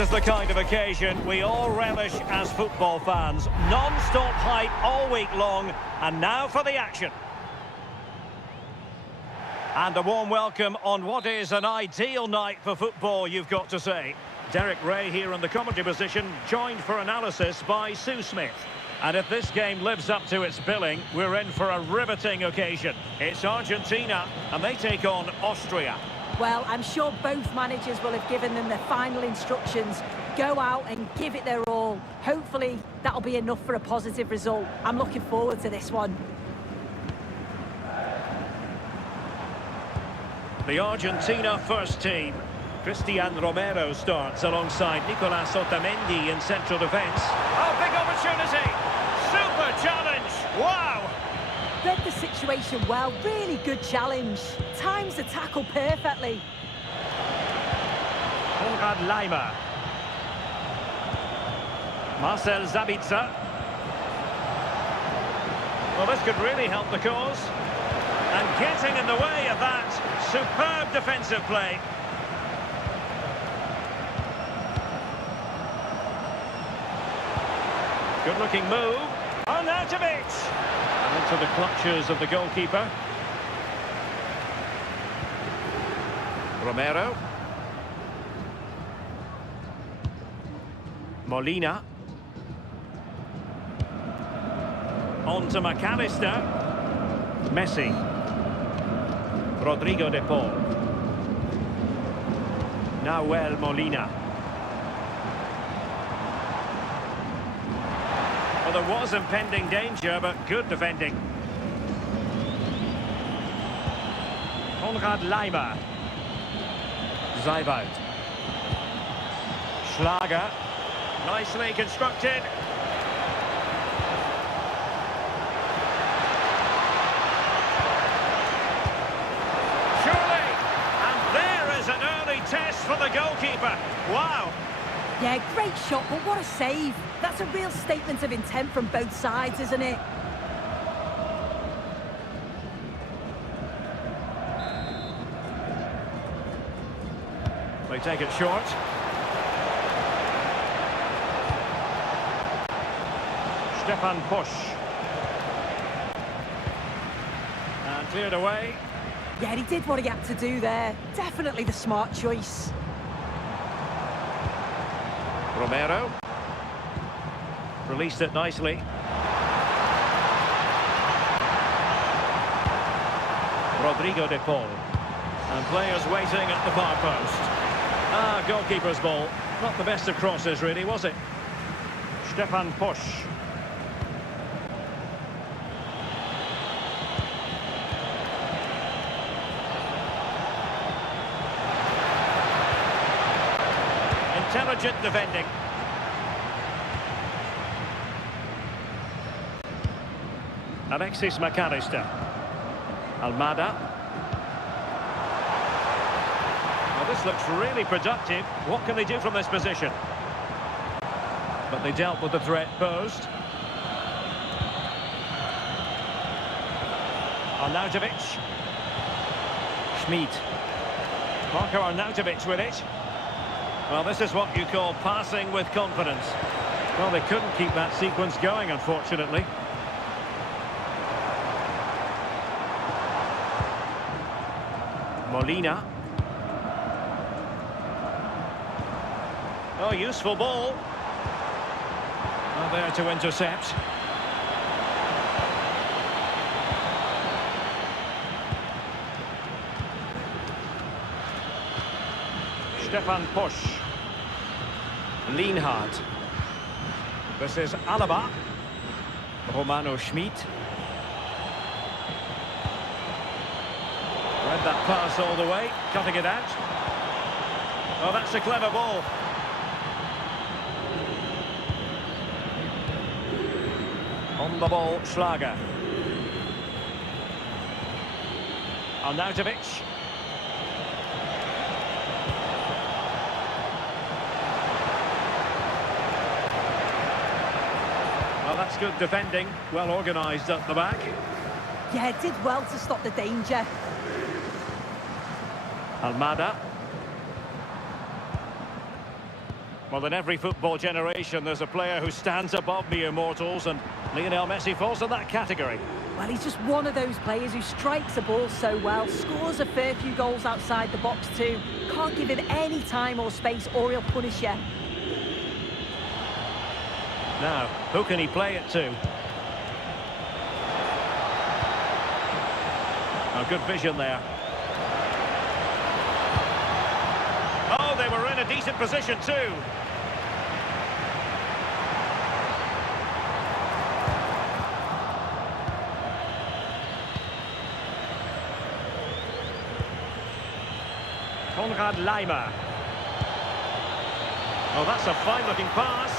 is the kind of occasion we all relish as football fans. Non-stop hype all week long, and now for the action. And a warm welcome on what is an ideal night for football, you've got to say. Derek Ray here in the commentary position, joined for analysis by Sue Smith. And if this game lives up to its billing, we're in for a riveting occasion. It's Argentina, and they take on Austria. Well, I'm sure both managers will have given them their final instructions. Go out and give it their all. Hopefully, that'll be enough for a positive result. I'm looking forward to this one. The Argentina first team. Cristian Romero starts alongside Nicolas Otamendi in central defence. Oh, big opportunity! Super challenge! Wow! Read the situation well, really good challenge. Times the tackle perfectly. Konrad Laimer. Marcel Sabitzer. Well, this could really help the cause. And getting in the way of that, superb defensive play. Good-looking move. Arnautovic! Into the clutches of the goalkeeper. Romero. Molina. On to McAllister. Messi. Rodrigo de Paul. Nahuel Molina. Well, there was impending danger, but good defending. Konrad Laimer. Zeibold. Schlager. Nicely constructed. Surely! And there is an early test for the goalkeeper. Wow! Yeah, great shot, but what a save. That's a real statement of intent from both sides, isn't it? They take it short. Stefan Posch. And cleared away. Yeah, he did what he had to do there. Definitely the smart choice. Romero. Released it nicely. Rodrigo de Paul. And players waiting at the far post. Ah, goalkeeper's ball. Not the best of crosses, really, was it? Stefan Posch. Intelligent defending. Alexis McAllister. Almada. Well, this looks really productive. What can they do from this position? But they dealt with the threat posed. Arnautovic. Schmid. Marco Arnautovic with it. Well, this is what you call passing with confidence. Well, they couldn't keep that sequence going, unfortunately. Molina. Oh, useful ball. Well, there to intercept. Stefan Posch. Lienhardt. This is Alaba. Romano Schmid. Read that pass all the way, cutting it out. Oh, that's a clever ball. On the ball, Schlager. Arnautovic. Well, that's good defending, well organised at the back. Yeah, it did well to stop the danger. Almada. Well, in every football generation, there's a player who stands above the immortals, and Lionel Messi falls in that category. Well, he's just one of those players who strikes the ball so well, scores a fair few goals outside the box too. Can't give him any time or space, or he'll punish you. Now, who can he play it to? Oh, good vision there. Oh, they were in a decent position too. Konrad Laimer. Oh, that's a fine-looking pass.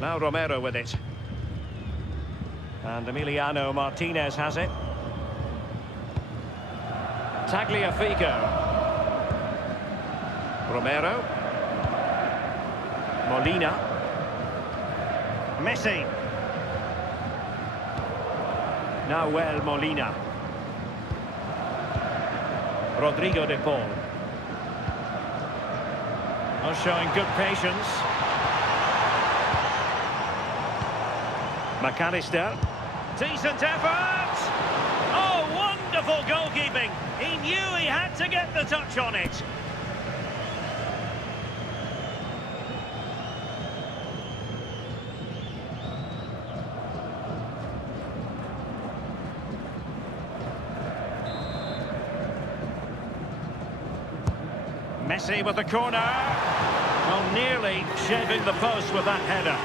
Now Romero with it. And Emiliano Martinez has it. Tagliafico. Romero. Molina. Messi. Nahuel Molina. Rodrigo de Paul. Oh, showing good patience. McAllister. Decent effort! Oh, wonderful goalkeeping! He knew he had to get the touch on it. Messi with the corner. Well, nearly shaving the post with that header.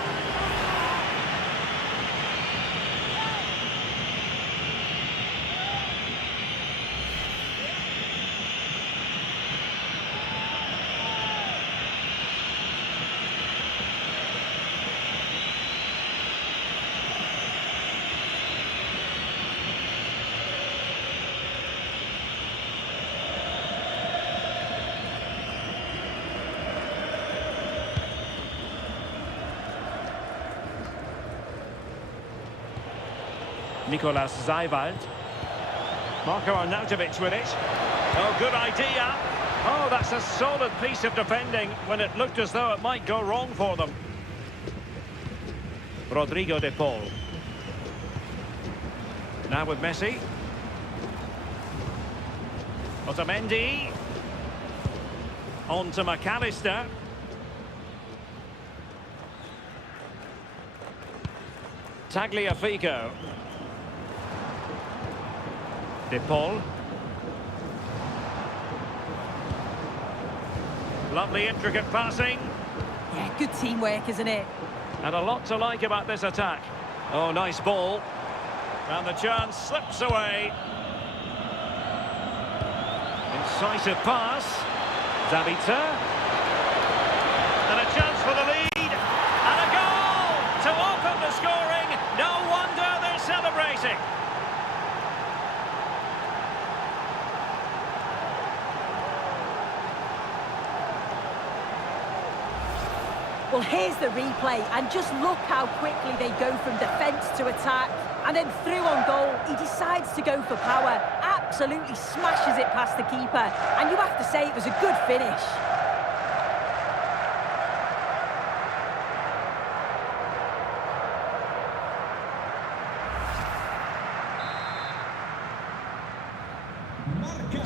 Nicolas Zaiwald. Marco Arnautovic with it. Oh, good idea. Oh, that's a solid piece of defending when it looked as though it might go wrong for them. Rodrigo de Paul. Now with Messi. Otamendi. On to McAllister. Tagliafico. De Paul. Lovely intricate passing. Yeah, good teamwork, isn't it? And a lot to like about this attack. Oh, nice ball. And the chance slips away. Incisive pass. Zabita. And a chance for the lead. And a goal to open the scoring. No wonder they're celebrating. Well, here's the replay, and just look how quickly they go from defence to attack. And then through on goal, he decides to go for power, absolutely smashes it past the keeper. And you have to say it was a good finish.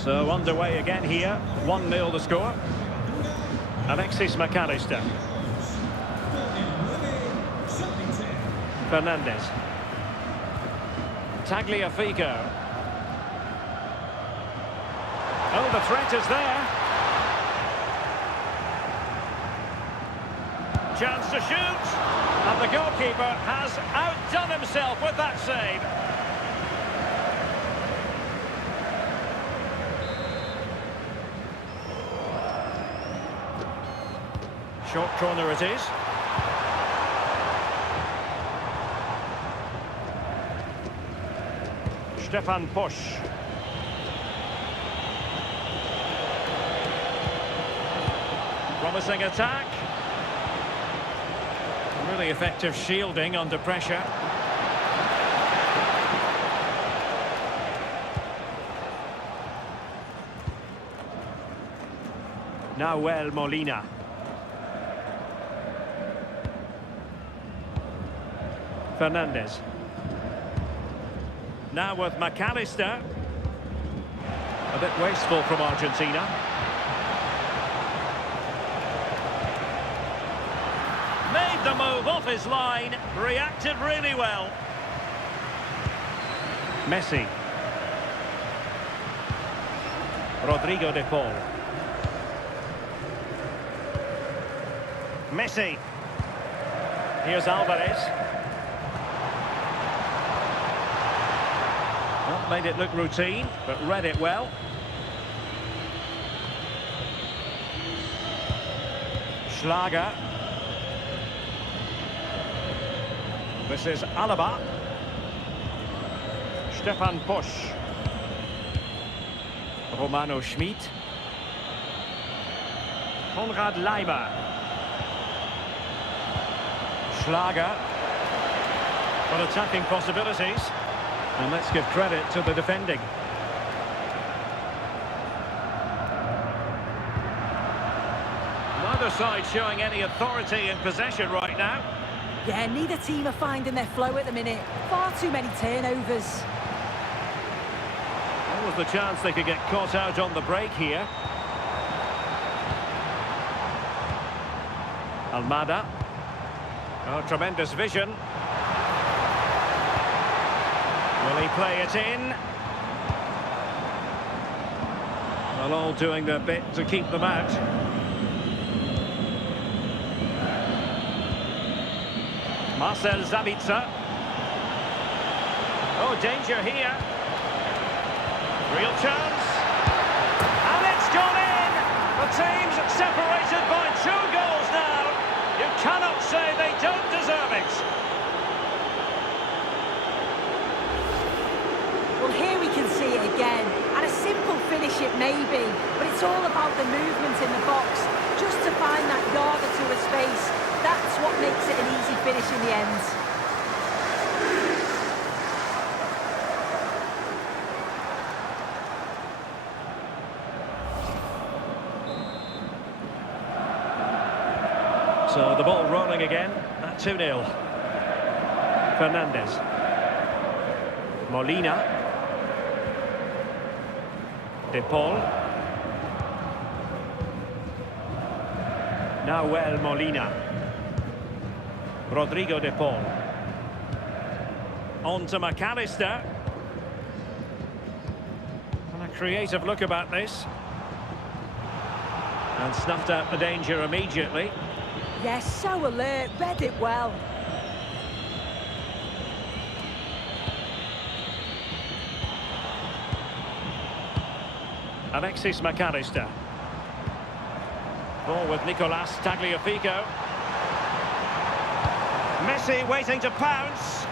So underway again here, 1-0 the score. Alexis McAllister. Fernandez. Tagliafico. Oh, the threat is there. Chance to shoot. And the goalkeeper has outdone himself with that save. Short corner it is. Stefan Posch. Promising attack. Really effective shielding under pressure. Nahuel Molina. Fernandez. Now with McAllister. A bit wasteful from Argentina. Made the move off his line. Reacted really well. Messi. Rodrigo de Paul. Messi. Here's Alvarez. Well, made it look routine, but read it well. Schlager. This is Alaba. Stefan Busch. Romano Schmid. Konrad Leimer. Schlager. For attacking possibilities. And let's give credit to the defending. Neither side showing any authority in possession right now. Yeah, neither team are finding their flow at the minute. Far too many turnovers. There was the chance they could get caught out on the break here. Almada. Oh, tremendous vision. Will he play it in? Well, all doing their bit to keep them out. Marcel Sabitzer. Oh, danger here. Real chance. And it's gone in! The team's separated by 2 goals now. You cannot say they don't deserve it. Well, here we can see it again. And a simple finish it may be, but it's all about the movement in the box. Just to find that yard or two of space. That's what makes it an easy finish in the end. So the ball rolling again at 2-0. Fernandez. Molina. De Paul. Nahuel Molina. Rodrigo de Paul. On to McAllister. And a creative look about this. And snuffed out the danger immediately. Yes, so alert, read it well. Alexis McAllister. Ball with Nicolas Tagliafico. Messi waiting to pounce.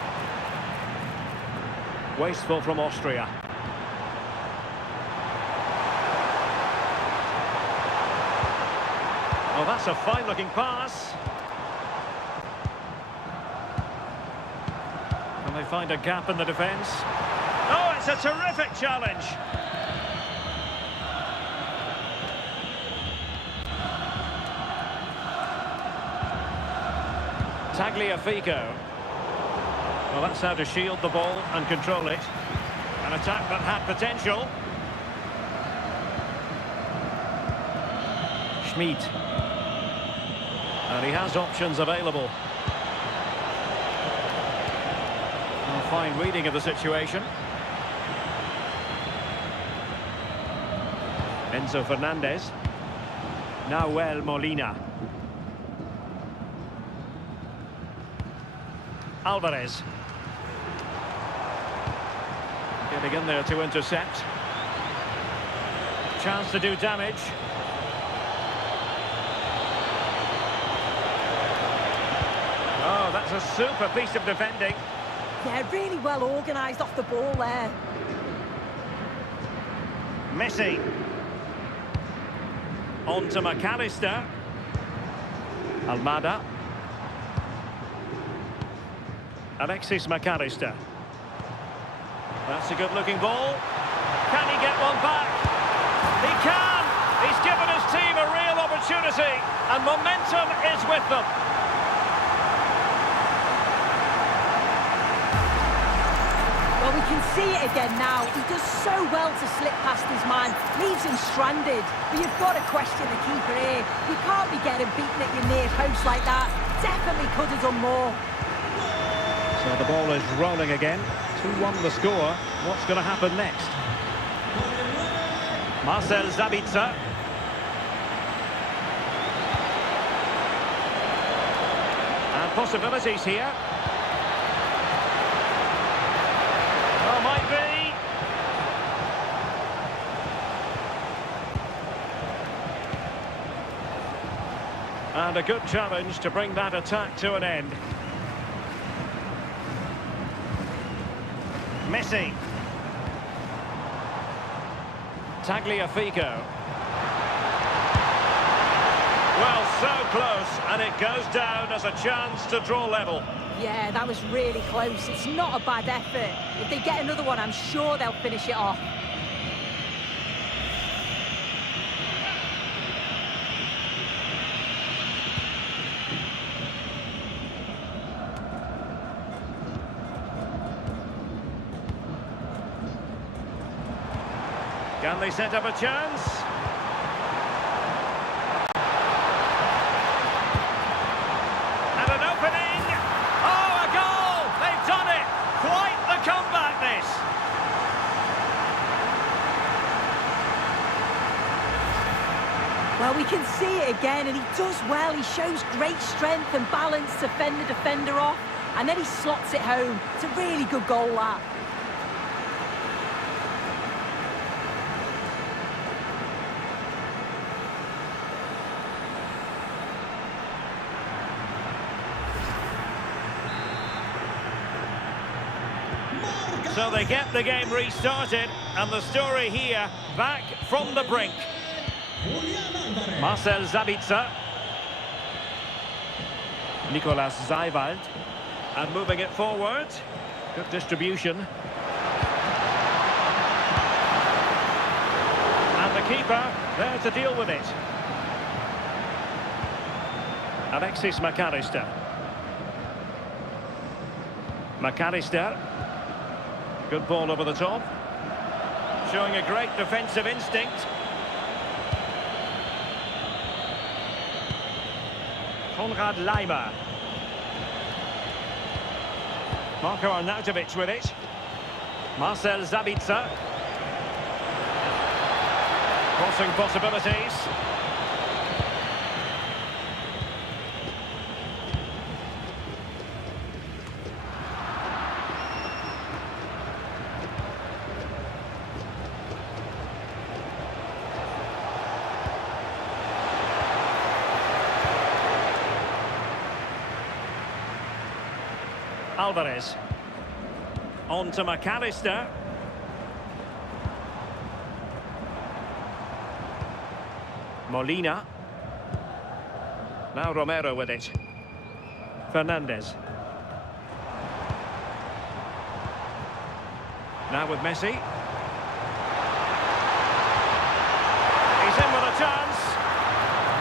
Wasteful from Austria. Oh, that's a fine-looking pass. Can they find a gap in the defence? Oh, it's a terrific challenge. Tagliafico. Well, that's how to shield the ball and control it. An attack that had potential. Schmid. And he has options available. A fine reading of the situation. Enzo Fernandez. Nahuel Molina. Alvarez. Getting in there to intercept. Chance to do damage. Oh, that's a super piece of defending. Yeah, really well organised off the ball there. Messi. On to McAllister. Almada. Alexis McAllister. That's a good-looking ball. Can he get one back? He can! He's given his team a real opportunity, and momentum is with them. Well, we can see it again now. He does so well to slip past his man, leaves him stranded. But you've got to question the keeper here. You can't be getting beaten at your near post like that. Definitely could have done more. So the ball is rolling again. 2-1 the score. What's going to happen next? Marcel Sabitzer. And possibilities here. Oh, might be. And a good challenge to bring that attack to an end. Messi. Tagliafico. Well, so close, and it goes down as a chance to draw level. Yeah, that was really close. It's not a bad effort. If they get another one, I'm sure they'll finish it off. Can they set up a chance? And an opening! Oh, a goal! They've done it! Quite the comeback, this! Well, we can see it again, and he does well. He shows great strength and balance to fend the defender off, and then he slots it home. It's a really good goal, that. So they get the game restarted, and the story here, back from the brink. Marcel Sabitzer. Nicolas Zeiwald. And moving it forward. Good distribution. And the keeper there to deal with it. Alexis McAllister. McAllister. Good ball over the top. Showing a great defensive instinct. Konrad Laimer. Marko Arnautovic with it. Marcel Sabitzer. Crossing possibilities. Alvarez. On to McAllister. Molina. Now Romero with it. Fernandez. Now with Messi. He's in with a chance.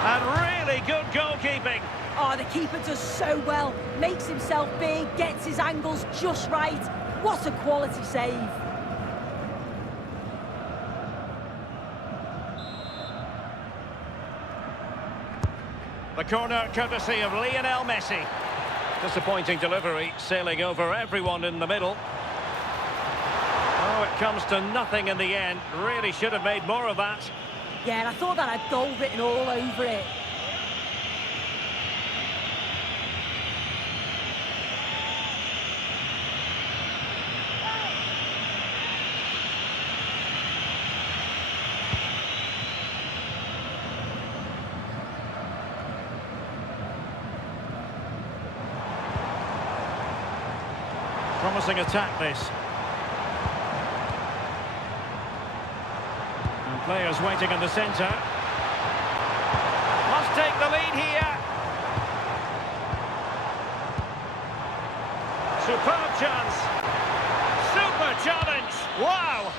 And really good goalkeeping. Oh, the keeper does so well. Makes himself big, gets his angles just right. What a quality save. The corner courtesy of Lionel Messi. Disappointing delivery, sailing over everyone in the middle. Oh, it comes to nothing in the end. Really should have made more of that. Yeah, and I thought that had goal written all over it. Promising attack, this. And players waiting in the centre. Must take the lead here. Superb chance. Super challenge. Wow.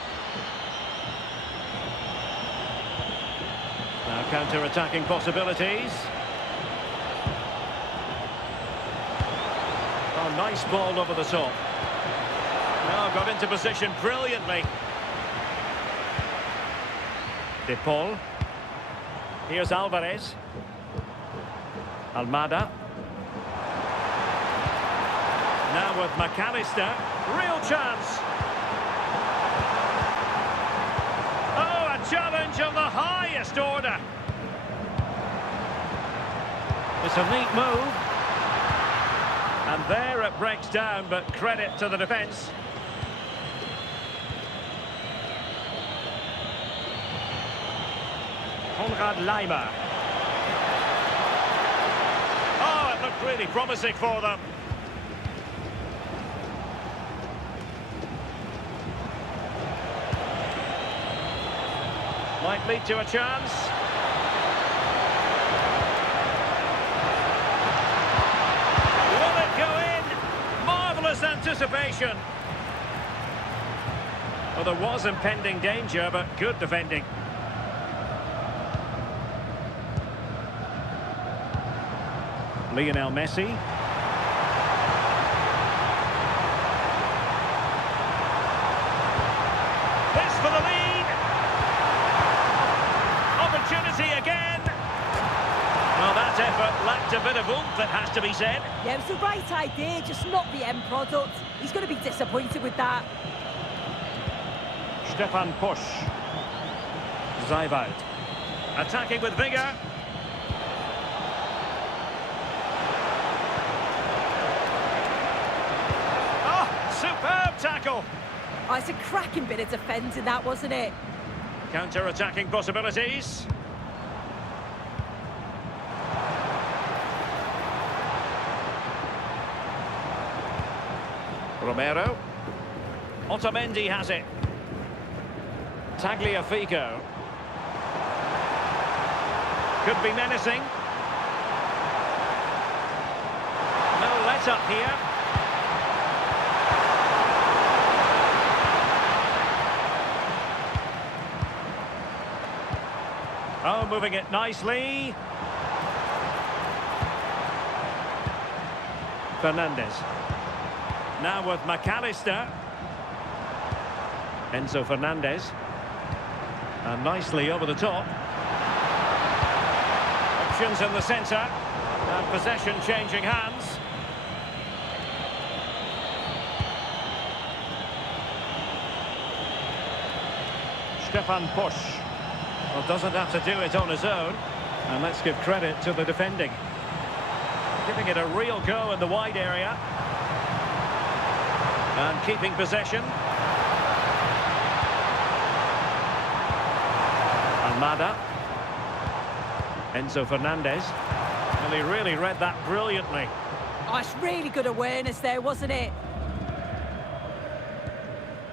Counter-attacking possibilities. Oh, nice ball over the top. Now got into position brilliantly. De Paul. Here's Alvarez. Almada. Now with McAllister. Real chance. Oh, a challenge of the highest order. It's a neat move. And there it breaks down, but credit to the defence. Konrad Laimer. Oh, it looked really promising for them. Might lead to a chance. Will it go in? Marvellous anticipation. Well, there was impending danger, but good defending. Lionel Messi. This for the lead. Opportunity again. Well, that effort lacked a bit of oomph, it has to be said. Yeah, it was the right idea, just not the end product. He's going to be disappointed with that. Stefan Pusch. Zaivout. Attacking with vigour. Superb tackle. Oh, it's a cracking bit of defending that, wasn't it? Counter-attacking possibilities. Romero. Otamendi has it. Tagliafico. Could be menacing. No let-up here. Oh, moving it nicely. Fernandez. Now with McAllister. Enzo Fernandez. And nicely over the top. Options in the centre. And possession changing hands. Stefan Pusch. Well, doesn't have to do it on his own. And let's give credit to the defending. Giving it a real go in the wide area. And keeping possession. Almada. Enzo Fernandez. Well, he really read that brilliantly. Oh, it's really good awareness there, wasn't it?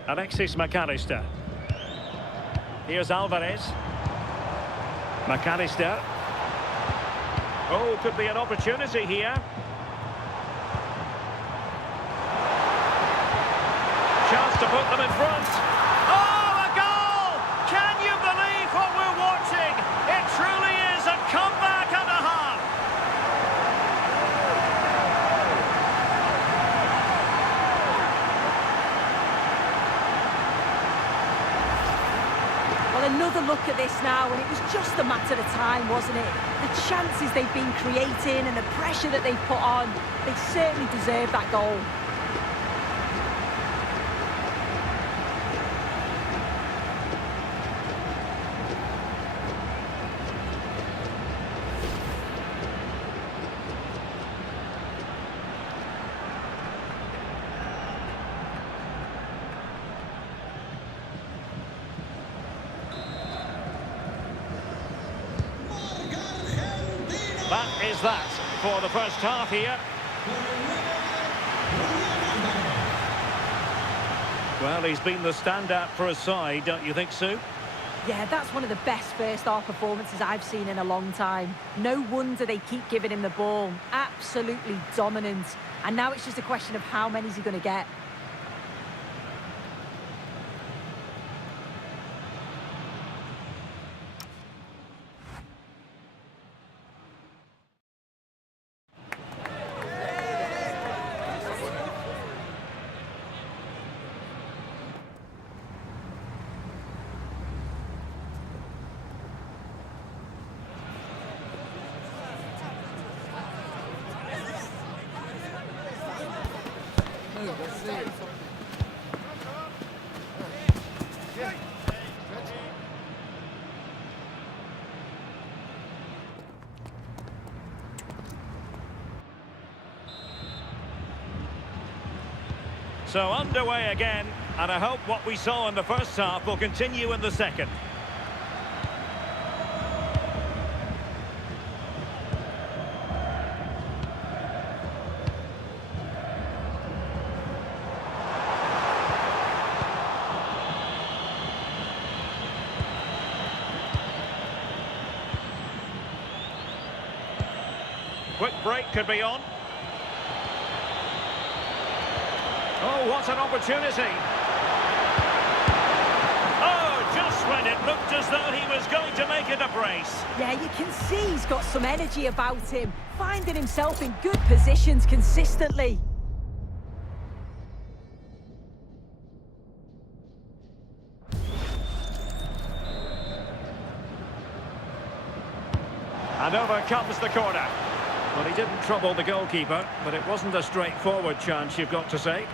Alexis McAllister. Here's Alvarez. McAllister. Oh, could be an opportunity here. Chance to put them in front. Oh, a goal! Can you believe what we're watching? It truly is a comeback and a half. Well, another look at this now, and it was just a matter of time, wasn't it? The chances they've been creating and the pressure that they've put on, they certainly deserve that goal. That is that for the first half here. Well, he's been the standout for his side, don't you think, Sue? Yeah, that's one of the best first-half performances I've seen in a long time. No wonder they keep giving him the ball. Absolutely dominant. And now it's just a question of how many is he going to get. So underway again, and I hope what we saw in the first half will continue in the second. Quick break could be on. Oh, what an opportunity. Oh, just when it looked as though he was going to make it a brace. Yeah, you can see he's got some energy about him, finding himself in good positions consistently. And over comes the corner. Well, he didn't trouble the goalkeeper, but it wasn't a straightforward chance, you've got to say.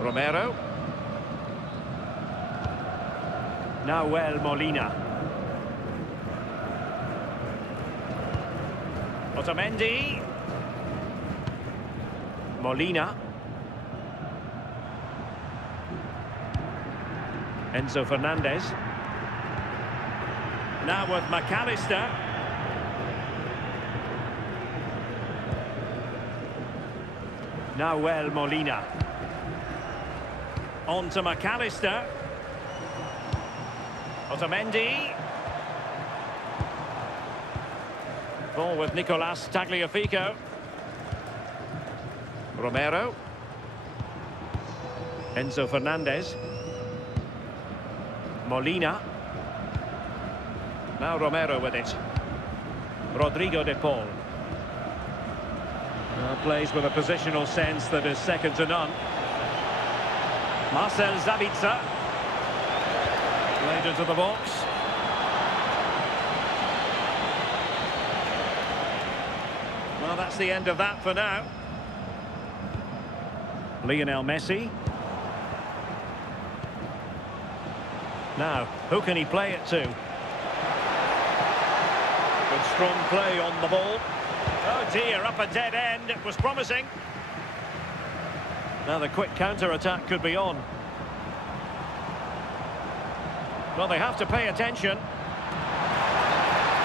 Romero. Nahuel Molina. Otamendi. Molina. Enzo Fernandez. Now with McAllister. Nahuel Molina. On to McAllister. Otamendi. Ball with Nicolas Tagliafico. Romero. Enzo Fernandez. Molina. Now Romero with it. Rodrigo de Paul. Plays with a positional sense that is second to none. Marcel Sabitzer. Played into the box. Well, that's the end of that for now. Lionel Messi. Now, who can he play it to? Good strong play on the ball. Oh dear, up a dead end. It was promising. Now the quick counter-attack could be on. Well, they have to pay attention.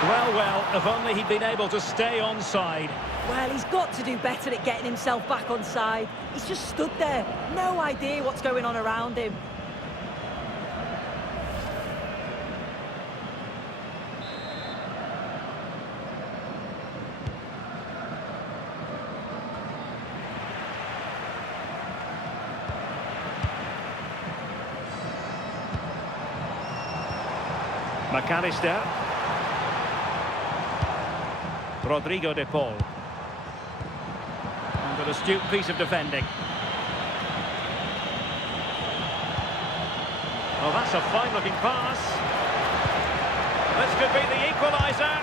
Well, if only he'd been able to stay onside. Well, he's got to do better at getting himself back on side. He's just stood there, no idea what's going on around him. McAllister. Rodrigo de Paul. And an astute piece of defending. Oh, that's a fine-looking pass. This could be the equaliser.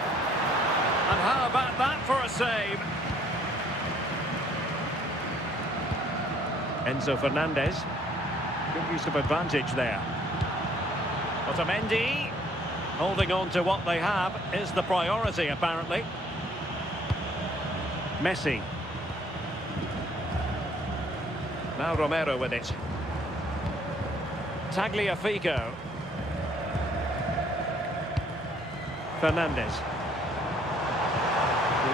And how about that for a save? Enzo Fernandez. Good use of advantage there. Otamendi. Holding on to what they have is the priority, apparently. Messi. Now Romero with it. Tagliafico. Fernandez.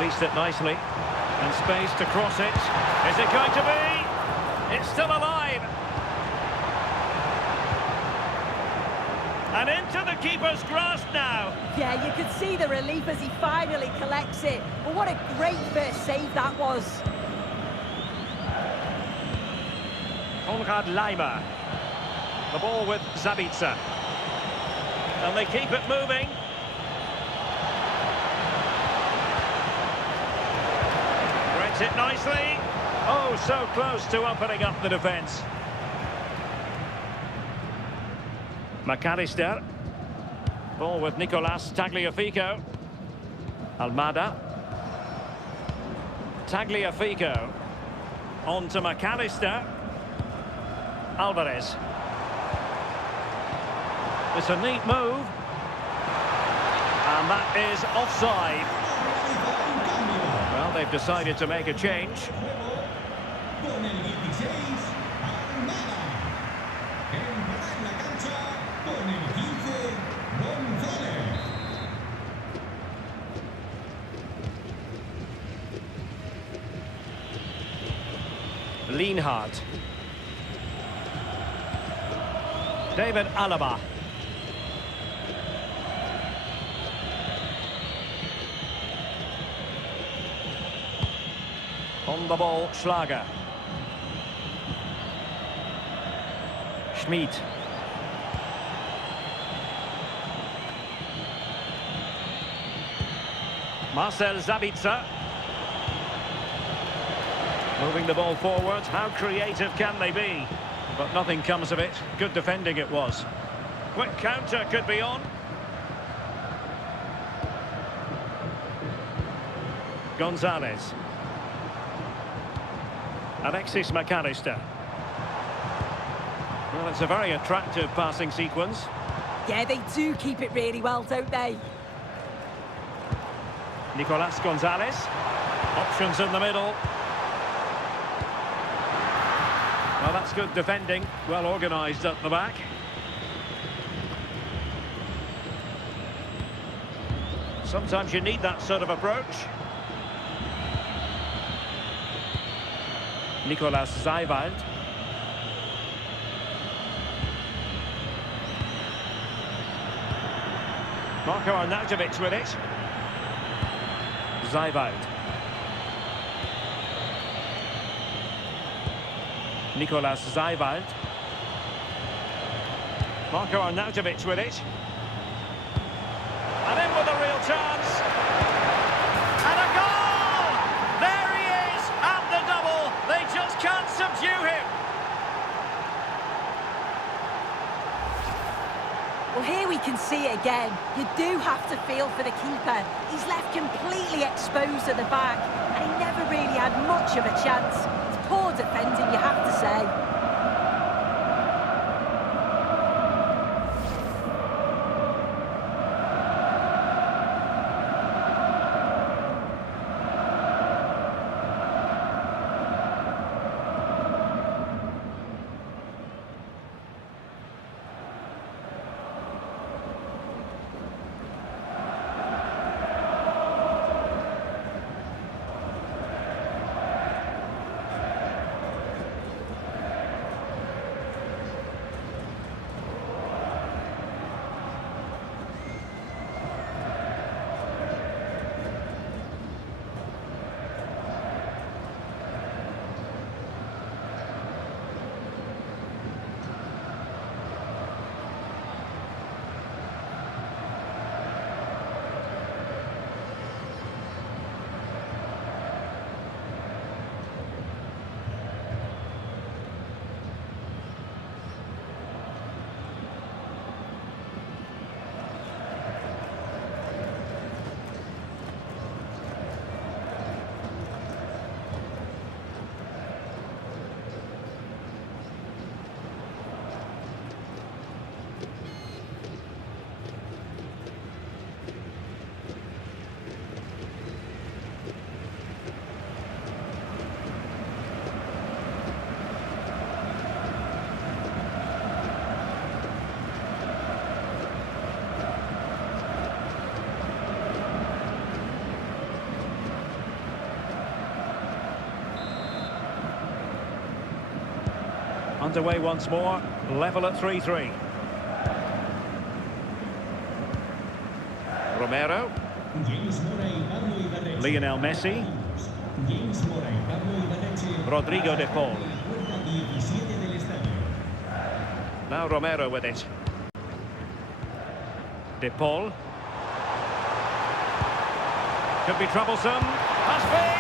Released it nicely. And space to cross it. Is it going to be? It's still alive. And into the keeper's grasp now. Yeah, you could see the relief as he finally collects it. But what a great first save that was. Konrad Laimer. The ball with Sabitzer. And they keep it moving. Threads it nicely. Oh, so close to opening up the defence. McAllister. Ball with Nicolas Tagliafico. Almada. Tagliafico. On to McAllister. Alvarez. It's a neat move. And that is offside. Well, they've decided to make a change. Lienhard. David Alaba. On the ball, Schlager. Schmid. Marcel Sabitzer. Moving the ball forward. How creative can they be? But nothing comes of it. Good defending it was. Quick counter could be on. Gonzalez. Alexis McAllister. Well, it's a very attractive passing sequence. Yeah, they do keep it really well, don't they? Nicolas Gonzalez. Options in the middle. Well, that's good defending. Well organised at the back. Sometimes you need that sort of approach. Nicolas Seiwald. Marko Arnautovic with it. Seiwald. Nicolas Seiwald. Marko Arnautovic with it. And in with a real chance. And a goal! There he is at the double. They just can't subdue him. Well, here we can see it again. You do have to feel for the keeper. He's left completely exposed at the back, and he never really had much of a chance. It's poor defending, you have to say. Underway once more, level at 3-3. Romero. Lionel Messi. Rodrigo de Paul. Now Romero with it. De Paul. Could be troublesome. Must be!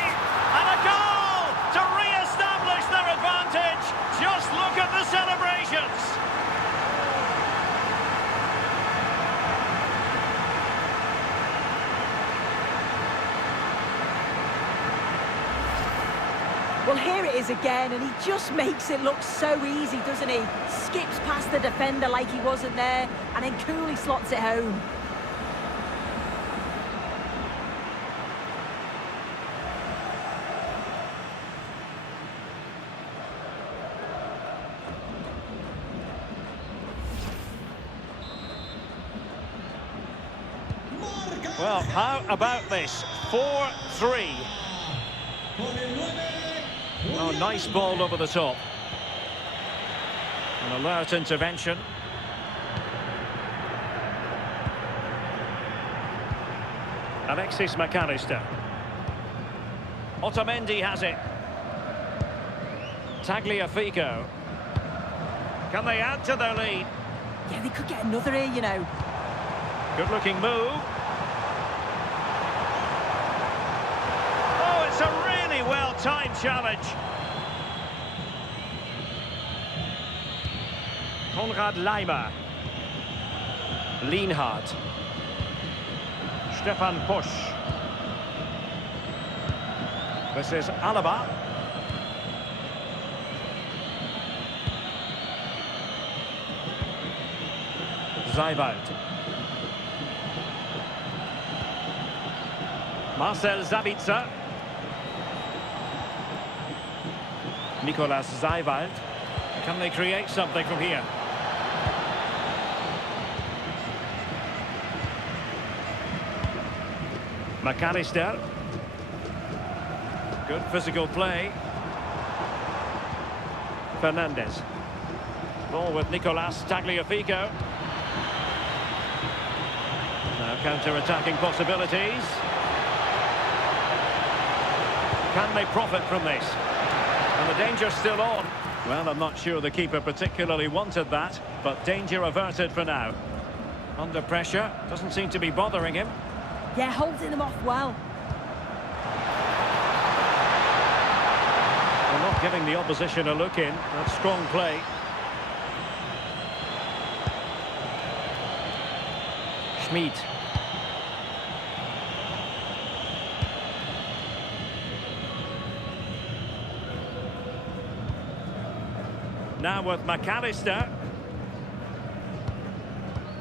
And a goal to re-establish their advantage. Just look at the celebrations. Well, here it is again, and he just makes it look so easy, doesn't he? Skips past the defender like he wasn't there, and then coolly slots it home. Well, how about this? 4-3. Oh, nice ball over the top. An alert intervention. Alexis McAllister. Otamendi has it. Tagliafico. Can they add to their lead? Yeah, they could get another here, you know. Good-looking move. Oh, it's a really well-timed challenge. Konrad Laimer. Lienhardt. Stefan Posch. This is Alaba. Seiwald. Marcel Sabitzer. Nicolas Seiwald. Can they create something from here? McAllister. Good physical play. Fernandez. Ball with Nicolas Tagliafico. Now counter-attacking possibilities. Can they profit from this? And the danger's still on. Well, I'm not sure the keeper particularly wanted that, but danger averted for now. Under pressure, doesn't seem to be bothering him. Yeah, holding them off well. They're not giving the opposition a look in. That's strong play. Schmid. Now with McAllister.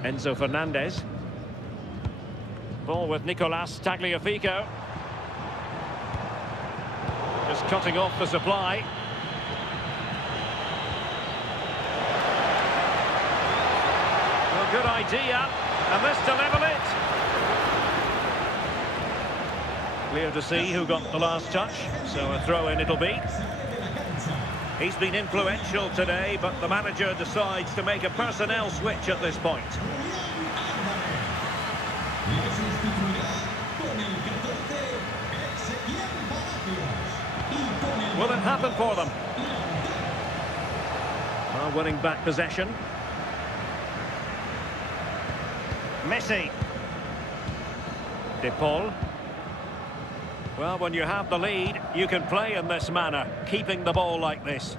Enzo Fernandez. Ball with Nicolas Tagliafico. Just cutting off the supply. Well, good idea. And this to level it. Clear to see who got the last touch. So a throw-in it'll be. He's been influential today, but the manager decides to make a personnel switch at this point. Will it happen for them? Well, winning back possession. Messi. De Paul. Well, when you have the lead, you can play in this manner, keeping the ball like this.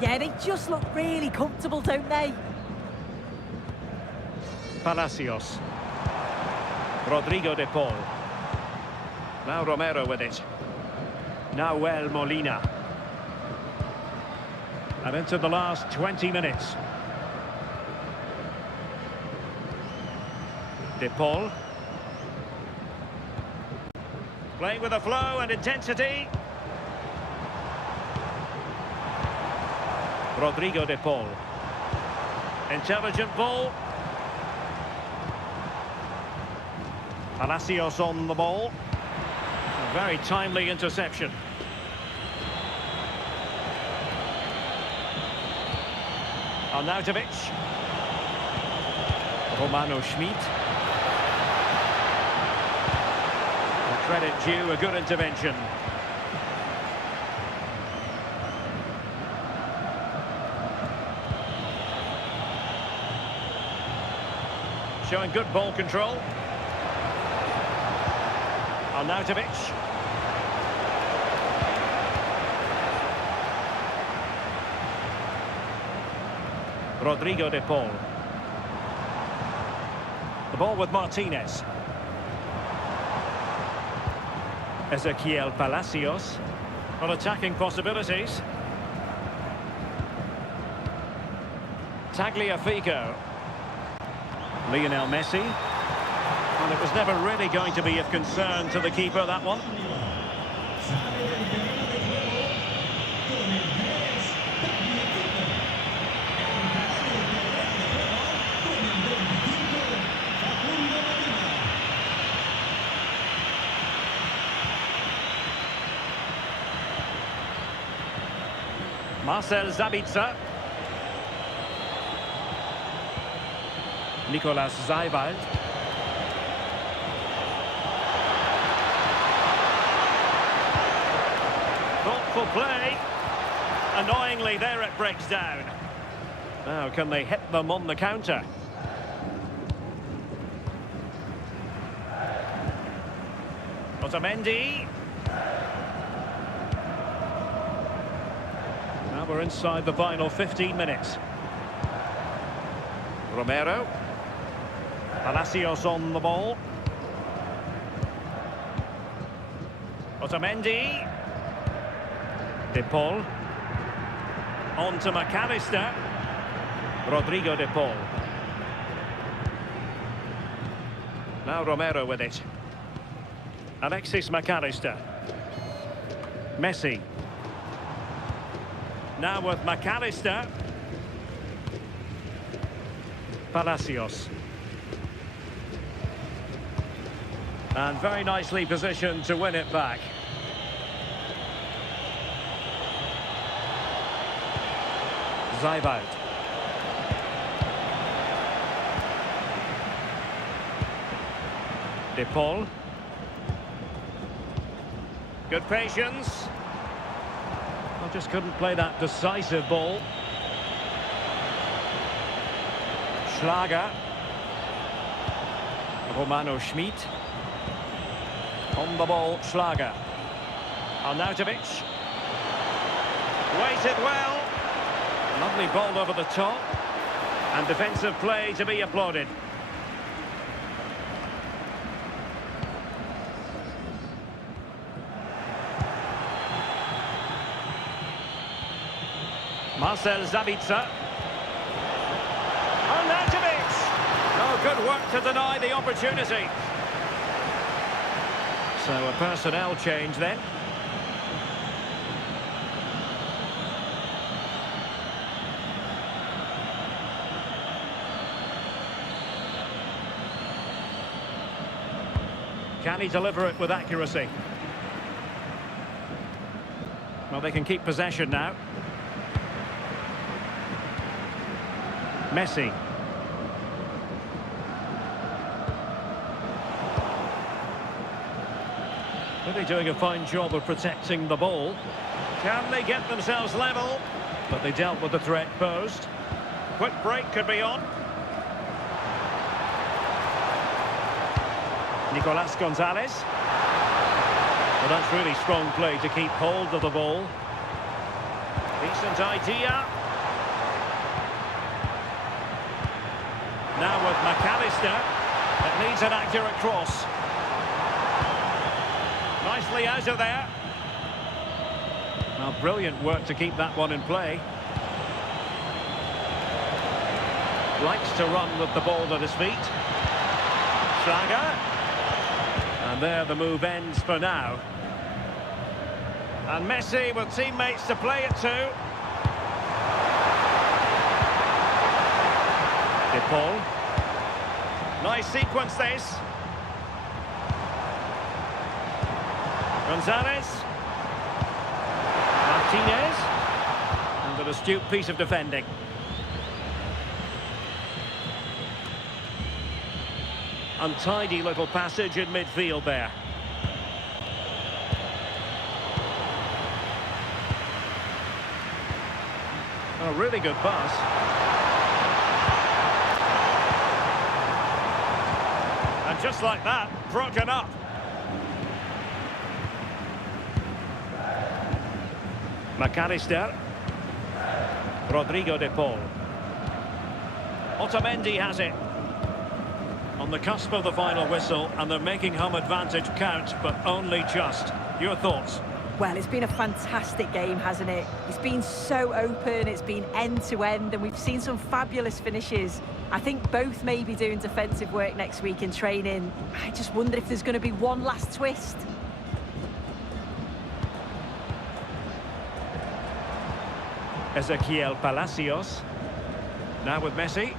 Yeah, they just look really comfortable, don't they? Palacios. Rodrigo de Paul. Now Romero with it. Nahuel Molina. And into the last 20 minutes. De Paul. Playing with a flow and intensity. Rodrigo de Paul. Intelligent ball. Palacios on the ball. A very timely interception. Arnautovic. Romano Schmid. Credit due, a good intervention. Showing good ball control. Arnautovic. Rodrigo de Paul. The ball with Martinez. Ezequiel Palacios. Well, attacking possibilities. Tagliafico. Lionel Messi. And it was never really going to be of concern to the keeper, that one. Marcel Sabitzer. Nicolas Seiwald. Thoughtful play. Annoyingly, there it breaks down. Now, can they hit them on the counter? Otamendi. Now we're inside the final 15 minutes. Romero. Palacios on the ball. Otamendi. De Paul. On to McAllister. Rodrigo De Paul. Now Romero with it. Alexis McAllister. Messi. Now with McAllister. Palacios. And very nicely positioned to win it back. Seiwald. De Paul. Good patience. I just couldn't play that decisive ball. Schlager. Romano Schmid. On the ball, Schlager. Arnautovic. Waited well. Lovely ball over the top. And defensive play to be applauded. Marcel Sabitzer. Arnautovic. Oh, good work to deny the opportunity. So a personnel change then. Can he deliver it with accuracy? Well, they can keep possession now. Messi. Really doing a fine job of protecting the ball. Can they get themselves level? But they dealt with the threat posed. Quick break could be on. Nicolas Gonzalez. Well, that's really strong play to keep hold of the ball. Decent idea. Now with McAllister. It needs an accurate cross. Nicely out of there. Well, brilliant work to keep that one in play. Likes to run with the ball at his feet. Schlager. And there the move ends for now. And Messi with teammates to play it to. De Paul. Nice sequence this. Gonzalez. Martinez. And an astute piece of defending. Untidy little passage in midfield there. A really good pass. And just like that, broken up. McAllister. Rodrigo De Paul. Otamendi has it. On the cusp of the final whistle, and they're making home advantage count, but only just. Your thoughts? Well, it's been a fantastic game, hasn't it? It's been so open, it's been end-to-end, and we've seen some fabulous finishes. I think both may be doing defensive work next week in training. I just wonder if there's going to be one last twist. Ezequiel Palacios. Now with Messi.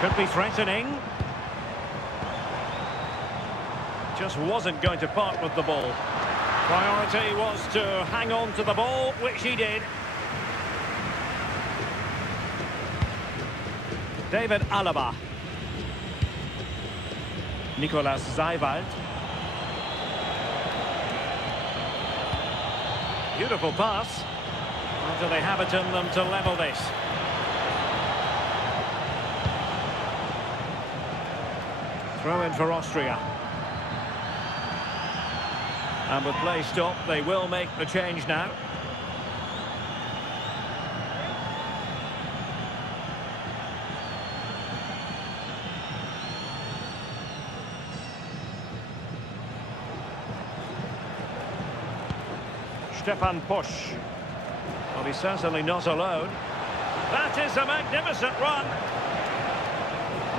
Could be threatening. Just wasn't going to part with the ball. Priority was to hang on to the ball, which he did. David Alaba. Nicolas Zaiwald. Beautiful pass. Or do they have it in them to level this? Throw in for Austria. And with play stopped, they will make the change now. Stefan Posch. Well, he's certainly not alone. That is a magnificent run.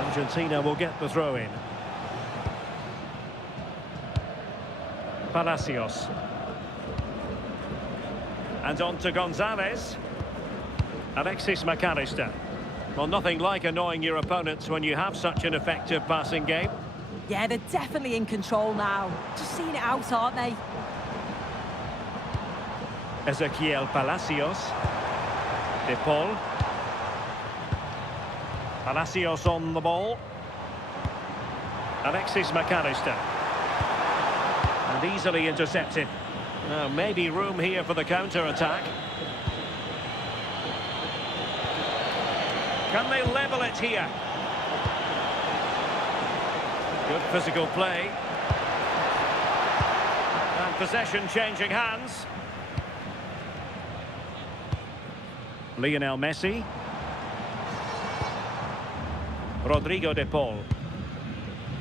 Argentina will get the throw in. Palacios. And on to Gonzalez. Alexis McAllister. Well, nothing like annoying your opponents when you have such an effective passing game. Yeah, they're definitely in control now. Just seeing it out, aren't they? Ezequiel Palacios. De Paul. Palacios on the ball. Alexis McAllister. And easily intercepted. Now, maybe room here for the counter-attack. Can they level it here? Good physical play. And possession changing hands. Lionel Messi. Rodrigo de Paul.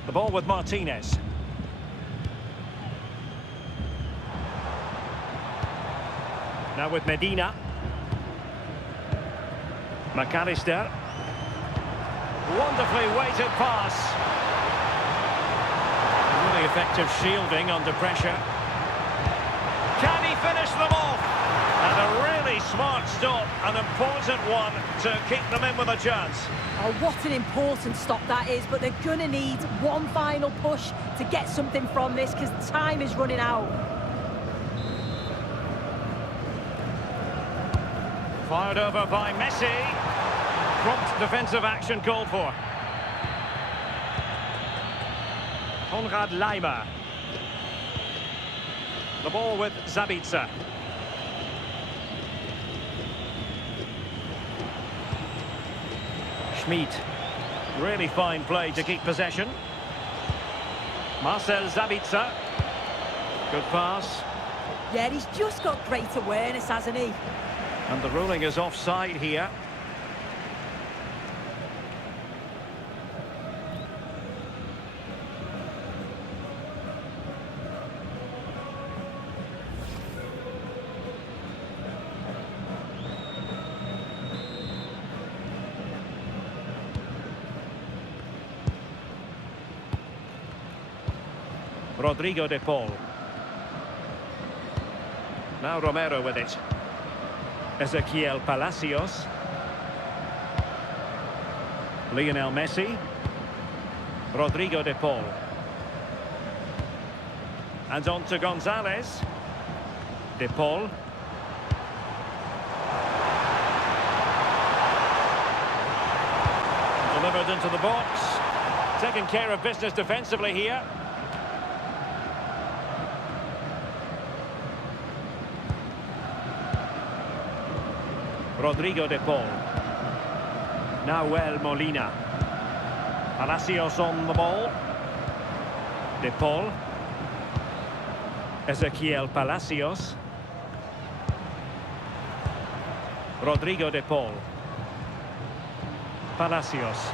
The ball with Martinez. Now with Medina. McAllister. Wonderfully weighted pass. Really effective shielding under pressure. Can he finish them off? And a really smart stop, an important one to keep them in with a chance. Oh, what an important stop that is, but they're going to need one final push to get something from this because time is running out. Fired over by Messi. Prompt defensive action called for. Konrad Laimer. The ball with Zabitzer. Schmid. Really fine play to keep possession. Marcel Zabitzer. Good pass. Yeah, he's just got great awareness, hasn't he? And the ruling is offside here. Rodrigo de Paul. Now Romero with it. Ezequiel Palacios. Lionel Messi. Rodrigo de Paul. And on to Gonzalez. De Paul. Delivered into the box. Taking care of business defensively here. Rodrigo de Paul. Nahuel Molina. Palacios on the ball. De Paul. Ezequiel Palacios. Rodrigo de Paul. Palacios.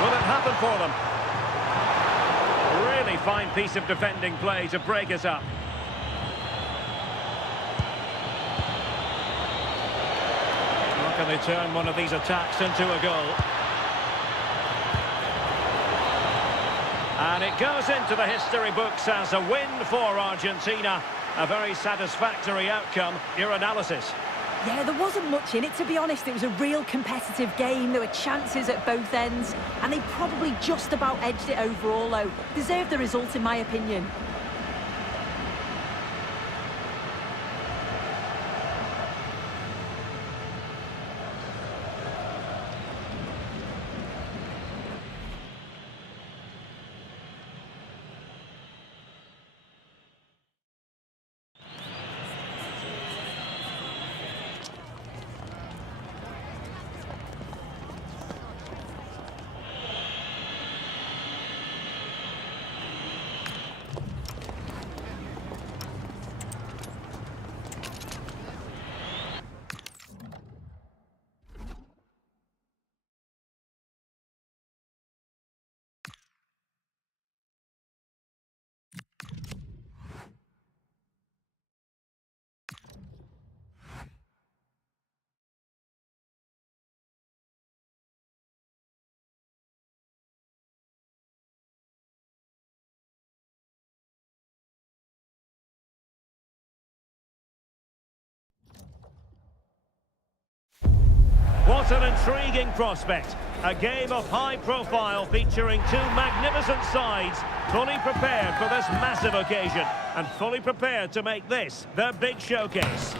Will it happen for them? Really fine piece of defending play to break us up. How can they turn one of these attacks into a goal? And it goes into the history books as a win for Argentina. A very satisfactory outcome. Your analysis? Yeah, there wasn't much in it, to be honest. It was a real competitive game. There were chances at both ends, and they probably just about edged it overall, though. Deserved the result, in my opinion. What an intriguing prospect. A game of high profile featuring two magnificent sides, fully prepared for this massive occasion and fully prepared to make this their big showcase.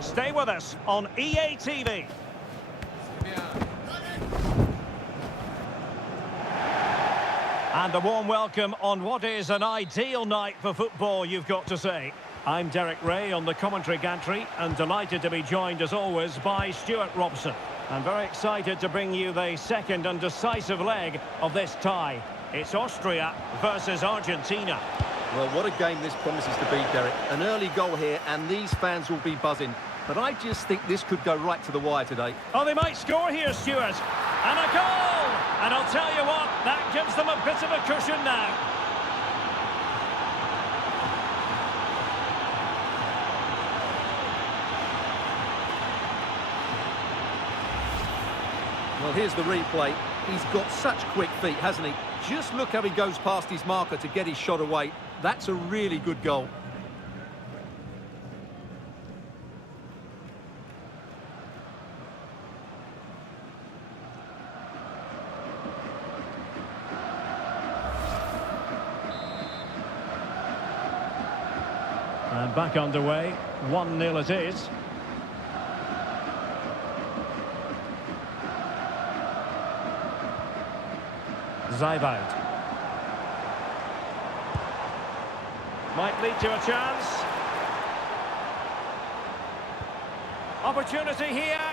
Stay with us on EA TV. And a warm welcome on what is an ideal night for football, you've got to say. I'm Derek Ray on the commentary gantry and delighted to be joined as always by Stuart Robson. I'm very excited to bring you the second and decisive leg of this tie. It's Austria versus Argentina. Well, what a game this promises to be, Derek. An early goal here and these fans will be buzzing. But I just think this could go right to the wire today. Oh, they might score here, Stuart. And a goal! And I'll tell you what, that gives them a bit of a cushion now. Well, here's the replay. He's got such quick feet, hasn't he? Just look how he goes past his marker to get his shot away. That's a really good goal. And back underway, 1-0 it is. Zayboud. Might lead to a chance. Opportunity here.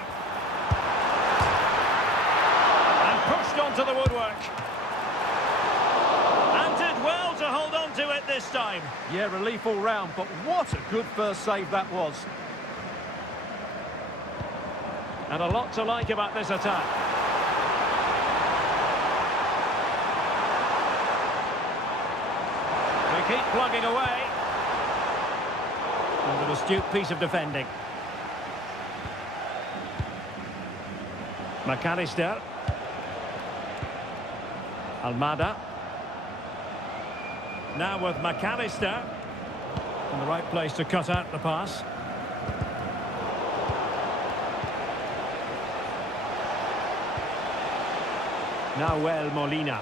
And pushed onto the woodwork. And did well to hold on to it this time. Yeah, relief all round, but what a good first save that was. And a lot to like about this attack. Keep plugging away. And an astute piece of defending. McAllister. Almada. Now with McAllister. In the right place to cut out the pass. Now Molina.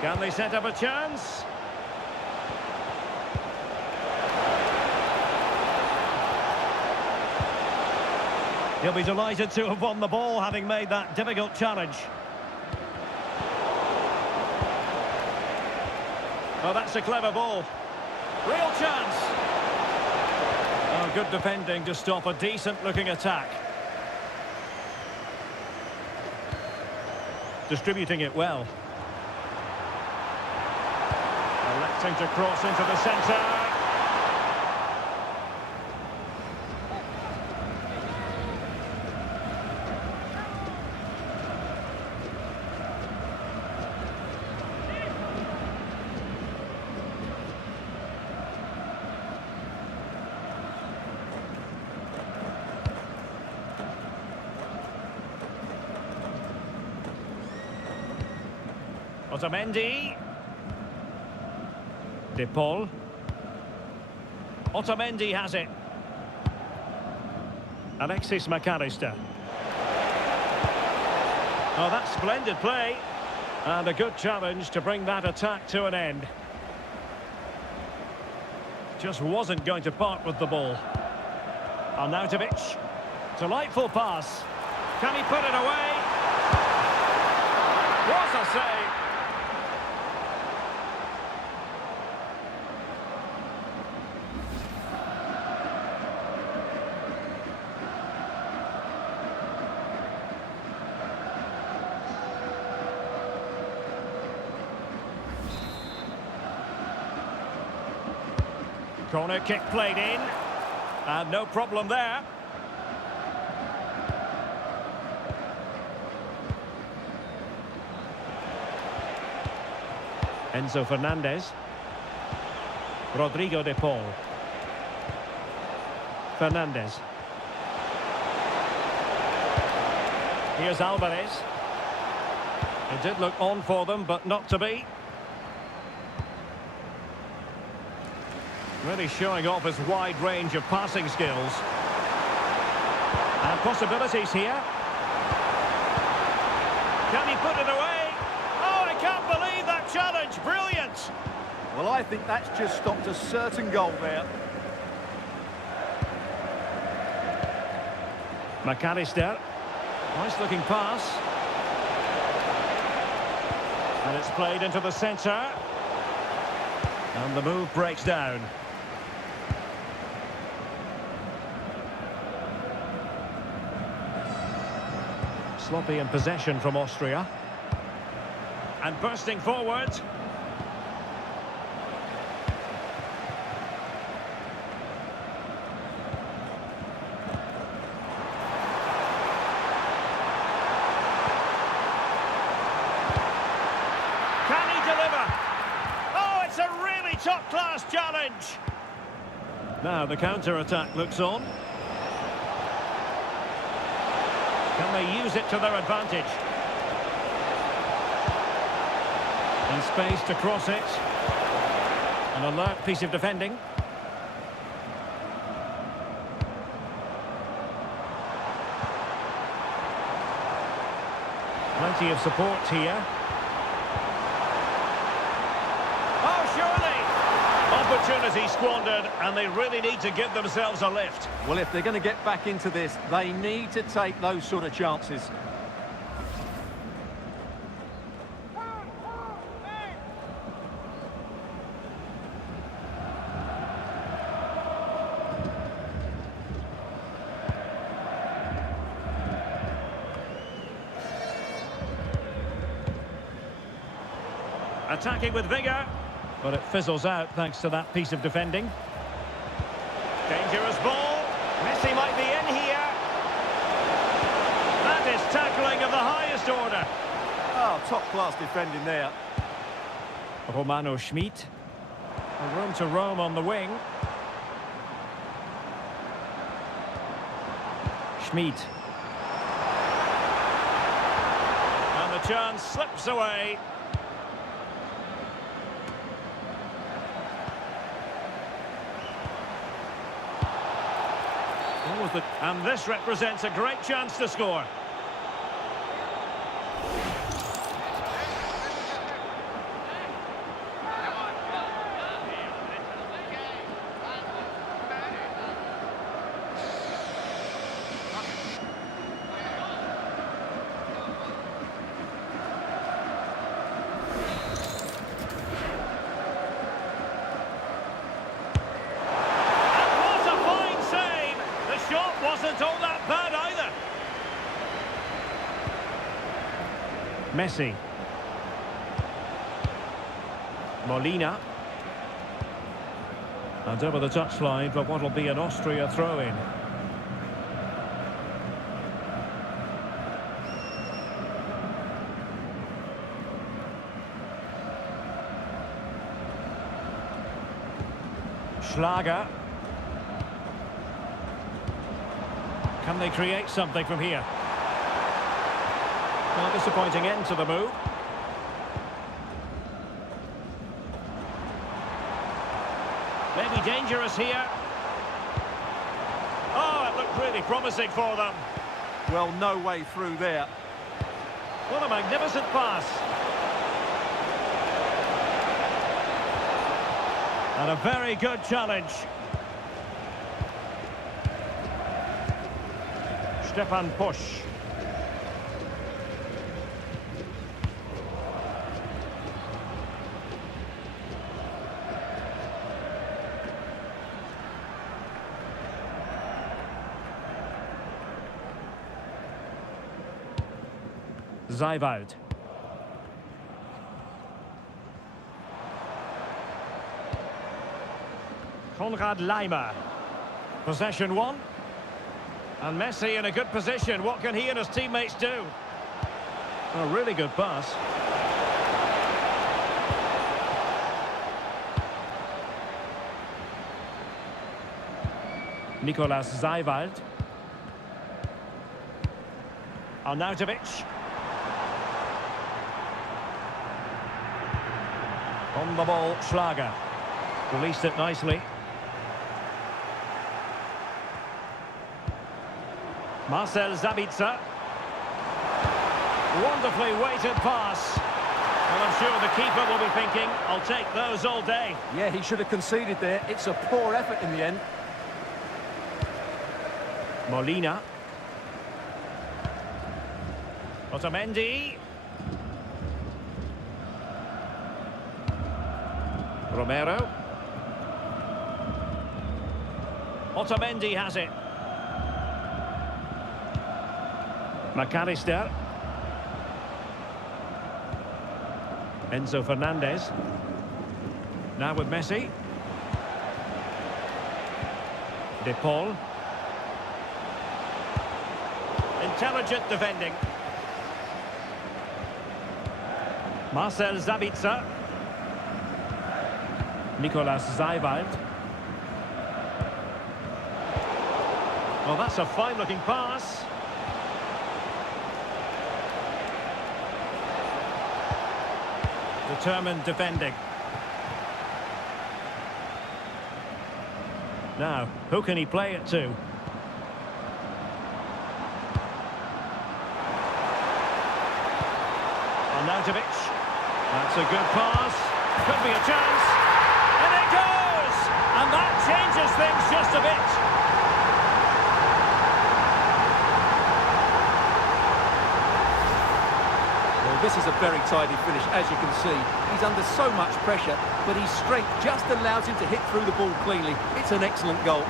Can they set up a chance? He'll be delighted to have won the ball, having made that difficult challenge. Oh, that's a clever ball. Real chance. Oh, good defending to stop a decent-looking attack. Distributing it well. Electing to cross into the centre. Otamendi. De Paul. Otamendi has it. Alexis McAllister. Oh, that's splendid play. And a good challenge to bring that attack to an end. Just wasn't going to part with the ball. Arnautovic. Delightful pass. Can he put it away? What a save! Corner kick played in, and no problem there. Enzo Fernandez. Rodrigo de Paul. Fernandez. Here's Alvarez. It did look on for them, but not to be. Really showing off his wide range of passing skills. And possibilities here. Can he put it away? Oh, I can't believe that challenge. Brilliant. Well, I think that's just stopped a certain goal there. McAllister. Nice looking pass. And it's played into the centre. And the move breaks down. Sloppy in possession from Austria. And bursting forward. Can he deliver? Oh, it's a really top-class challenge. Now the counter-attack looks on. Can they use it to their advantage? In space to cross it. An alert piece of defending. Plenty of support here. Oh, surely! Opportunity squandered, and they really need to give themselves a lift. Well, if they're going to get back into this, they need to take those sort of chances. Attacking with vigour, but it fizzles out thanks to that piece of defending. Dangerous ball. Messi might be in here. That is tackling of the highest order. Oh, top-class defending there. Romano Schmid. A room to roam on the wing. Schmid. And the chance slips away. And this represents a great chance to score. Wasn't all that bad either. Messi. Molina. And over the touchline for what will be an Austria throw-in. Schlager. Can they create something from here? Well, disappointing end to the move. Maybe dangerous here. Oh, it looked really promising for them. Well, no way through there. What a magnificent pass. And a very good challenge. Stefan Pusch. Zeiwald. Konrad Laimer. Possession one. And Messi in a good position. What can he and his teammates do? A really good pass. Nicolas Zeiwald. Arnautovic. On the ball, Schlager. Released it nicely. Marcel Sabitzer. Wonderfully weighted pass. Well, I'm sure the keeper will be thinking, I'll take those all day. Yeah, he should have conceded there. It's a poor effort in the end. Molina. Otamendi. Romero. Otamendi has it. McAllister. Enzo Fernandez. Now with Messi. De Paul. Intelligent defending. Marcel Sabitzer. Nicolas Zeiwald. Well, that's a fine-looking pass. Determined defending. Now, who can he play it to? Arnautovic. That's a good pass. Could be a chance. And it goes! And that changes things just a bit. Well, this is a very tidy finish, as you can see. He's under so much pressure, but his strength just allows him to hit through the ball cleanly. It's an excellent goal.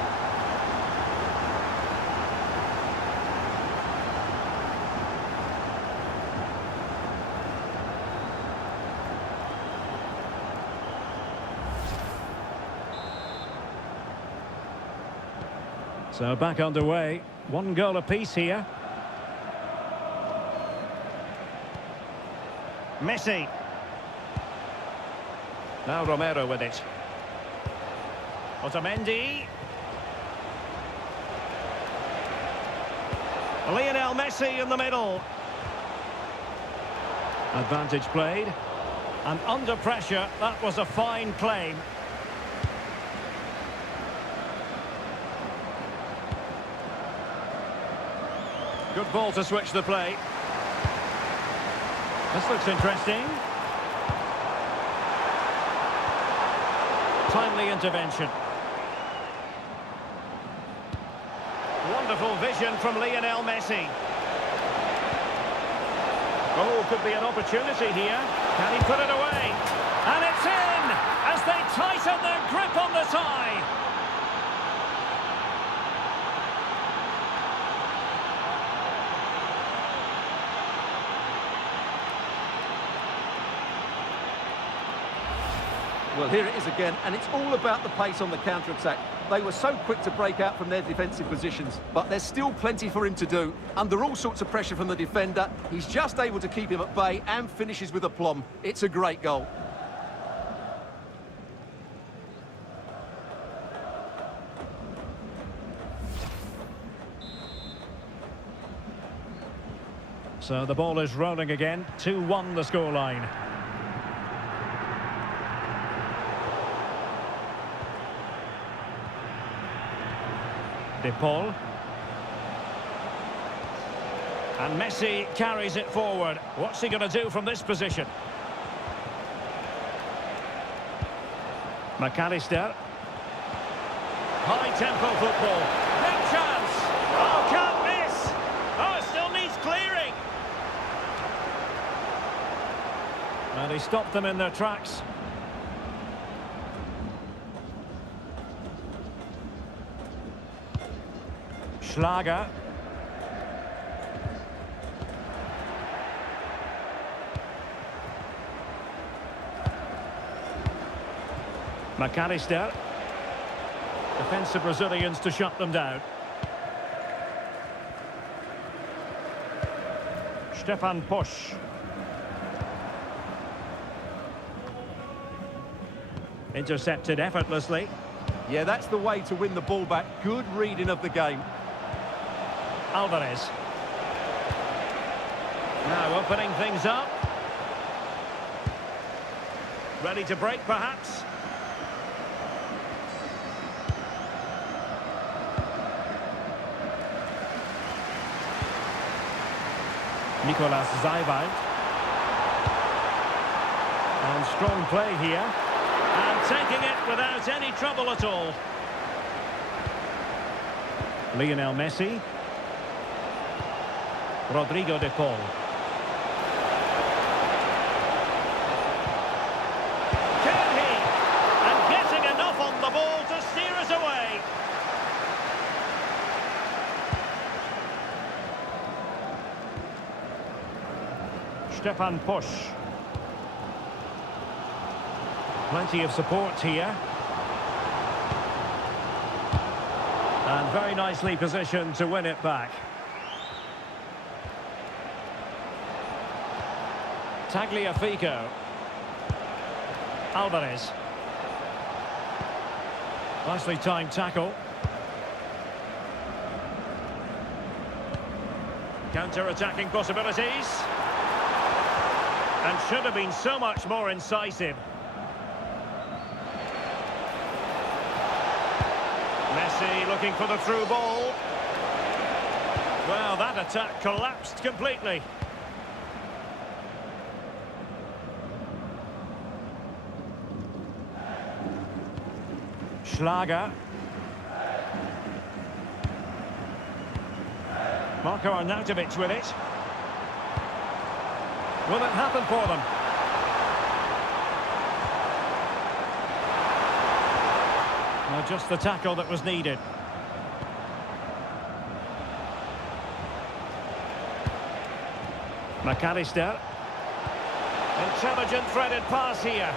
So back underway. One goal apiece here. Messi. Now Romero with it. Otamendi. Lionel Messi in the middle. Advantage played. And under pressure, that was a fine claim. Good ball to switch the play. This looks interesting. Timely intervention. Wonderful vision from Lionel Messi. Oh, could be an opportunity here. Can he put it away? And it's in as they tighten their grip on the tie. Well, here it is again, and it's all about the pace on the counter-attack. They were so quick to break out from their defensive positions, but there's still plenty for him to do. Under all sorts of pressure from the defender, he's just able to keep him at bay and finishes with aplomb. It's a great goal. So the ball is rolling again. 2-1 the scoreline. De Paul. And Messi carries it forward. What's he going to do from this position? McAllister. High-tempo football. Big chance. Oh, can't miss. Oh, it still needs clearing. And he stopped them in their tracks. Schlager. McAllister. Defensive Brazilians to shut them down. Stefan Posch. Intercepted effortlessly. Yeah, that's the way to win the ball back. Good reading of the game. Alvarez. Now opening things up. Ready to break, perhaps. Nicolas Zaiwald. And strong play here. And taking it without any trouble at all. Lionel Messi. Rodrigo de Paul. Can he? And getting enough on the ball to steer us away. Stefan Posch. Plenty of support here. And very nicely positioned to win it back. Tagliafico. Alvarez. Nicely timed tackle. Counter-attacking possibilities. And should have been so much more incisive. Messi looking for the through ball. Well, that attack collapsed completely. Schlager. Marco Arnautovic with it. Will it happen for them? Well, just the tackle that was needed. McAllister. Intelligent threaded pass here.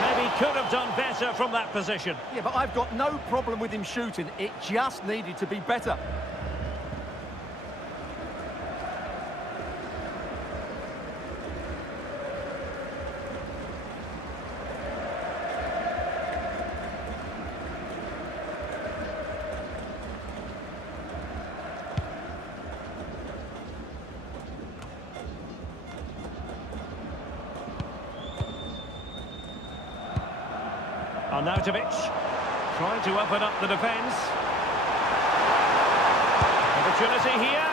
Maybe could have done better from that position. Yeah, but I've got no problem with him shooting. It just needed to be better. Arnautovic trying to open up the defence. Opportunity here,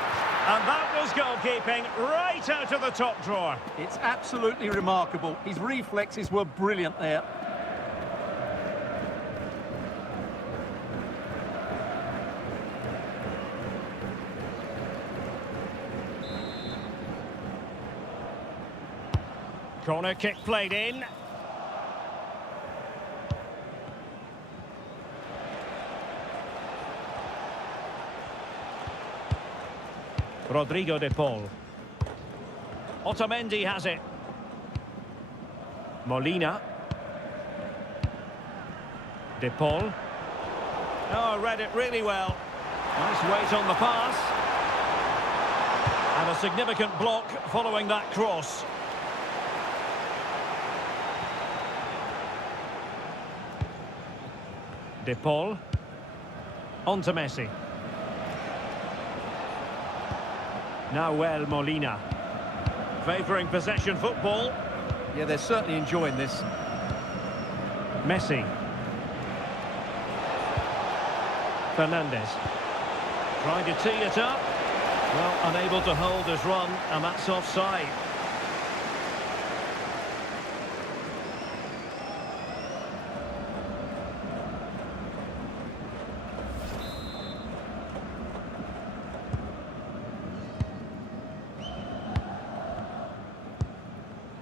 and that was goalkeeping right out of the top drawer. It's absolutely remarkable. His reflexes were brilliant there. Corner kick played in. Rodrigo de Paul. Otamendi has it. Molina. De Paul. Oh, read it really well. Nice weight on the pass. And a significant block following that cross. De Paul. On to Messi. Now Molina. Favouring possession football. Yeah, they're certainly enjoying this. Messi. Fernandez. Trying to tee it up. Well, unable to hold his run, and that's offside.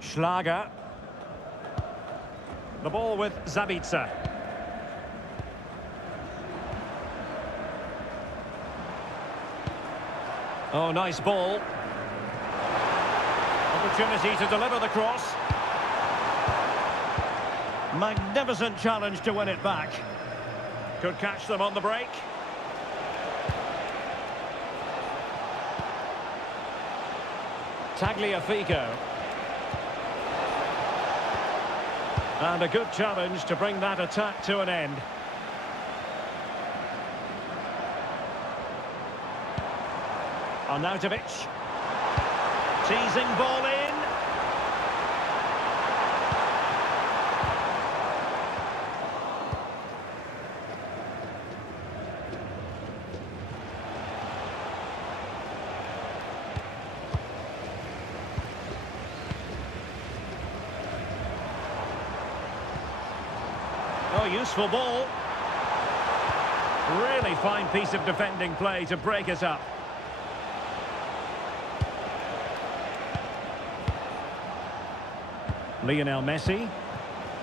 Schlager. The ball with Zabitzer. Oh, nice ball. Opportunity to deliver the cross. Magnificent challenge to win it back. Could catch them on the break. Tagliafico. And a good challenge to bring that attack to an end. Arnautovic. Teasing ball in. Oh, useful ball. Really fine piece of defending play to break it up. Lionel Messi,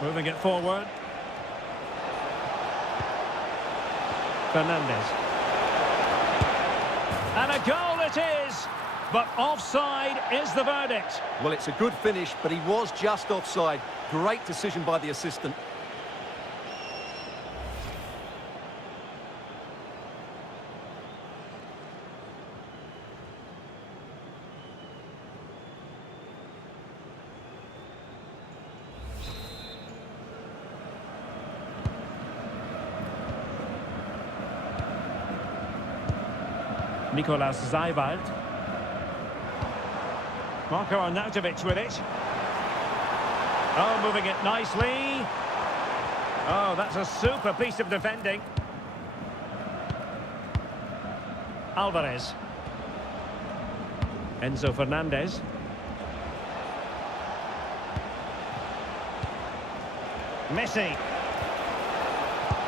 moving it forward. Fernandez. And a goal it is, but offside is the verdict. Well, it's a good finish, but he was just offside. Great decision by the assistant. Nicolas Zeiwald. Marco Arnautovic with it. Oh, moving it nicely. Oh, that's a super piece of defending. Alvarez. Enzo Fernandez. Messi.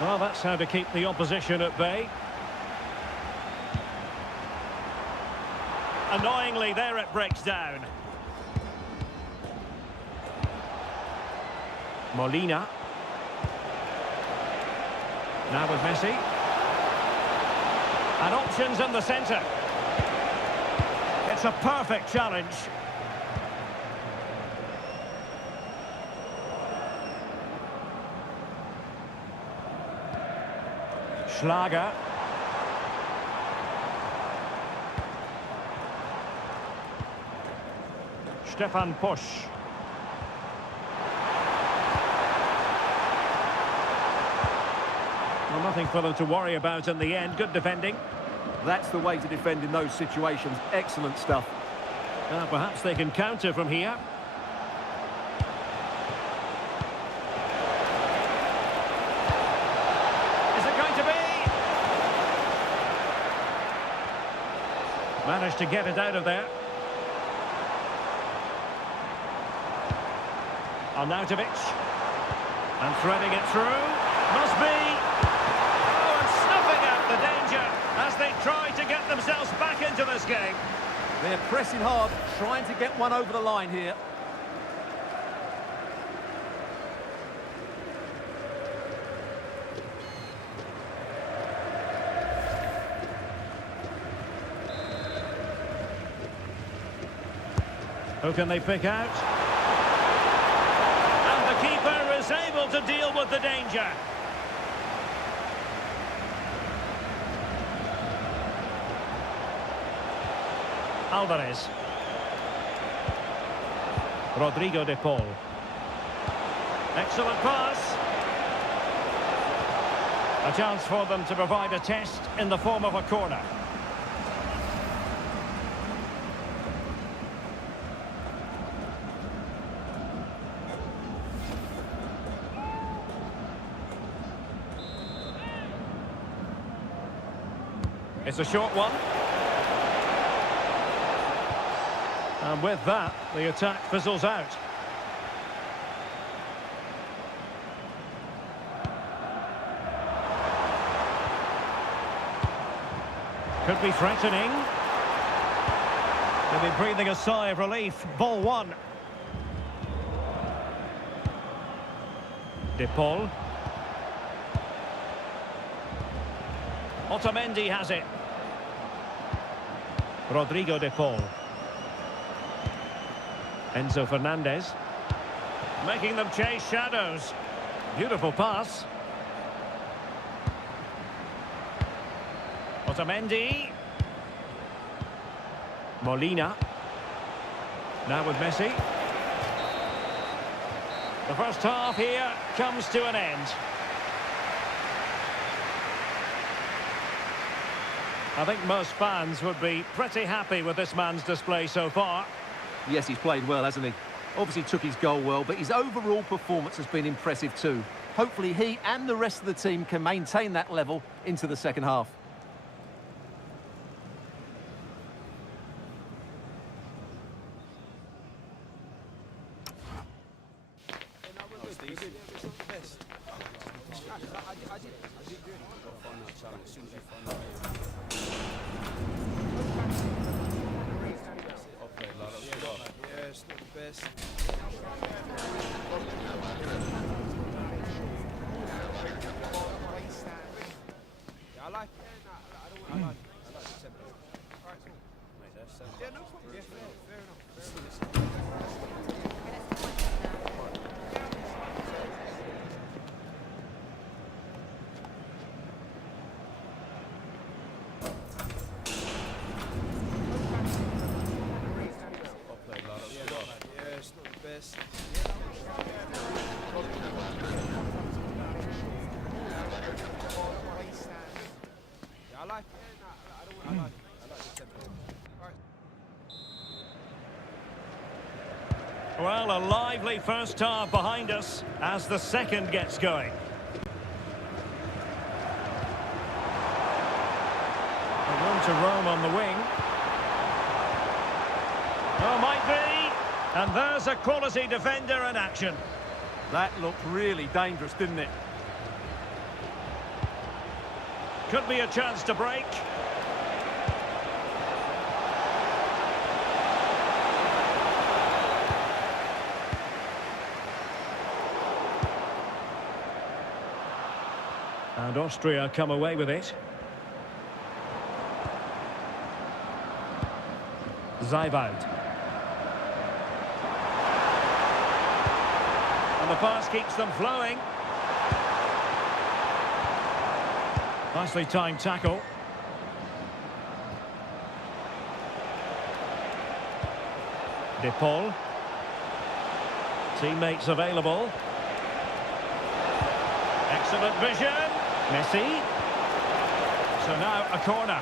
Well, that's how to keep the opposition at bay. Annoyingly, there it breaks down. Molina. Now with Messi. And options in the centre. It's a perfect challenge. Schlager. Stefan Posch. Well, nothing for them to worry about in the end. Good defending. That's the way to defend in those situations. Excellent stuff. Perhaps they can counter from here. Is it going to be? Managed to get it out of there. Arnautovic. And threading it through. Must be. Oh, and snuffing out the danger as they try to get themselves back into this game. They're pressing hard, trying to get one over the line here. Who can they pick out? Keeper is able to deal with the danger. Alvarez. Rodrigo de Paul. Excellent pass. A chance for them to provide a test in the form of a corner. It's a short one. And with that, the attack fizzles out. Could be threatening. They'll be breathing a sigh of relief. Ball one. De Paul. Otamendi has it. Rodrigo De Paul. Enzo Fernandez. Making them chase shadows. Beautiful pass. Otamendi. Molina. Now with Messi. The first half here comes to an end. I think most fans would be pretty happy with this man's display so far. Yes, he's played well, hasn't he? Obviously took his goal well, but his overall performance has been impressive too. Hopefully he and the rest of the team can maintain that level into the second half. It's not the best. Yeah, I like it. I like the tempo. Alright, cool. Yeah, no problem. Yeah, fair enough. It's not the best. Yeah, I like it. I like the tempo. Alright. Well, a lively first half behind us as the second gets going. Room to roam on the wing. Oh, might be. And there's a quality defender in action. That looked really dangerous, didn't it? Could be a chance to break. And Austria come away with it. Zeibald. And the pass keeps them flowing. Nicely timed tackle. De Paul. Teammates available. Excellent vision. Messi. So now a corner.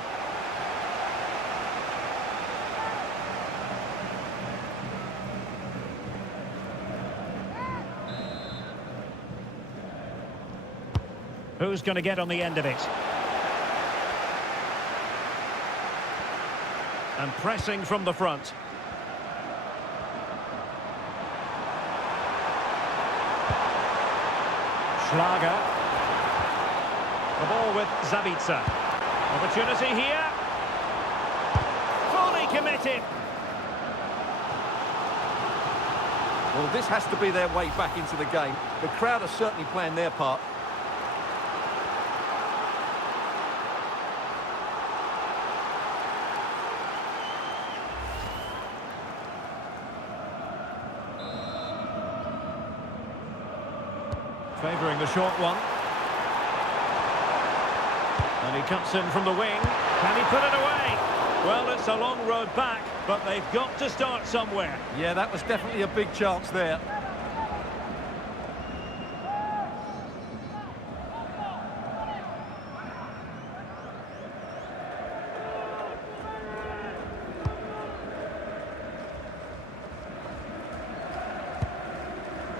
Who's going to get on the end of it? And pressing from the front. Schlager. The ball with Zabitzer. Opportunity here. Fully committed. Well, this has to be their way back into the game. The crowd are certainly playing their part. Favouring the short one. And he cuts in from the wing. Can he put it away? Well, it's a long road back, but they've got to start somewhere. Yeah, that was definitely a big chance there.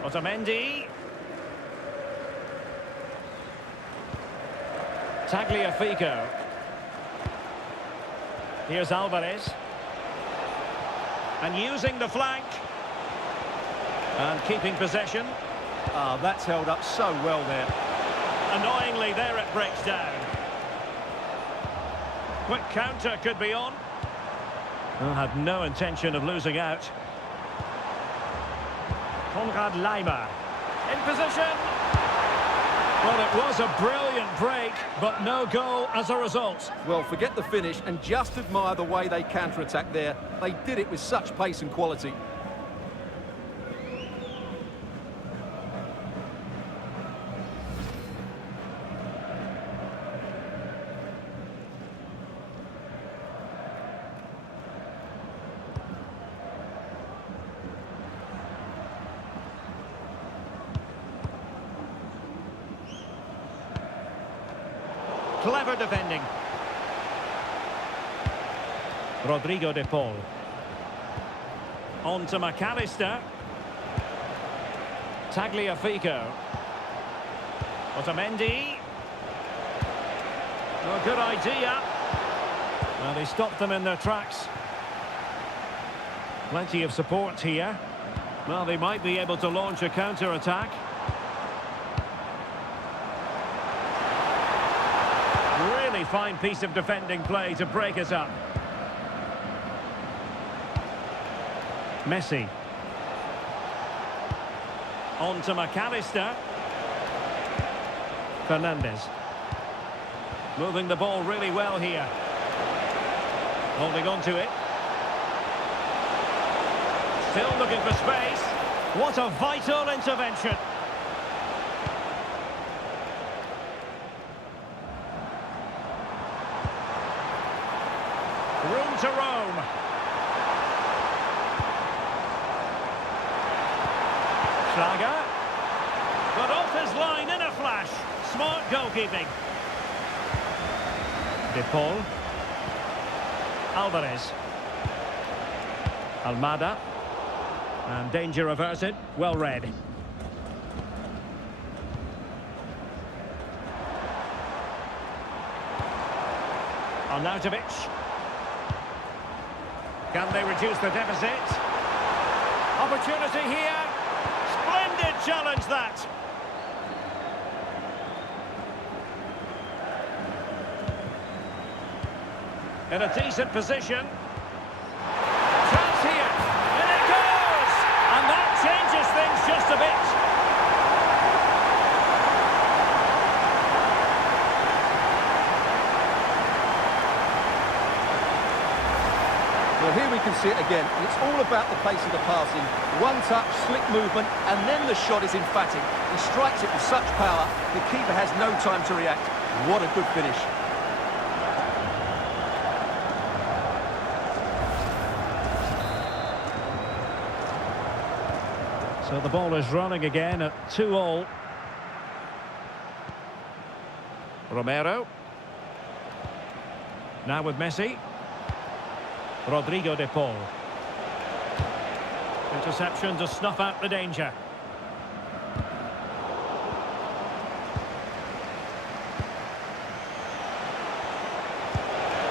Otamendi. Tagliafico. Here's Alvarez. And using the flank. And keeping possession. Ah, that's held up so well there. Annoyingly, there it breaks down. Quick counter could be on. Well, had no intention of losing out. Konrad Leimer. In position. Well, it was a brilliant break, but no goal as a result. Well, forget the finish and just admire the way they counter-attacked there. They did it with such pace and quality. Clever defending. Rodrigo de Paul. On to McAllister. Tagliafico. Otamendi. Well, good idea. Well, they stopped them in their tracks. Plenty of support here. Well, they might be able to launch a counter-attack. Really fine piece of defending play to break us up. Messi. On to McAllister. Fernandez. Moving the ball really well here. Holding on to it. Still looking for space. What a vital intervention. Room to roam. Schlager. Got off his line in a flash. Smart goalkeeping. De Paul. Alvarez. Almada. And danger averted. Well read. Arnautovic. Can they reduce the deficit? Opportunity here. Splendid challenge that. In a decent position. Chance here. And it goes! And that changes things just a bit. Well, here we can see it again. It's all about the pace of the passing. One touch, slick movement, and then the shot is emphatic. He strikes it with such power, the keeper has no time to react. What a good finish. So the ball is running again at 2-2. Romero. Now with Messi. Rodrigo de Paul. Interception to snuff out the danger.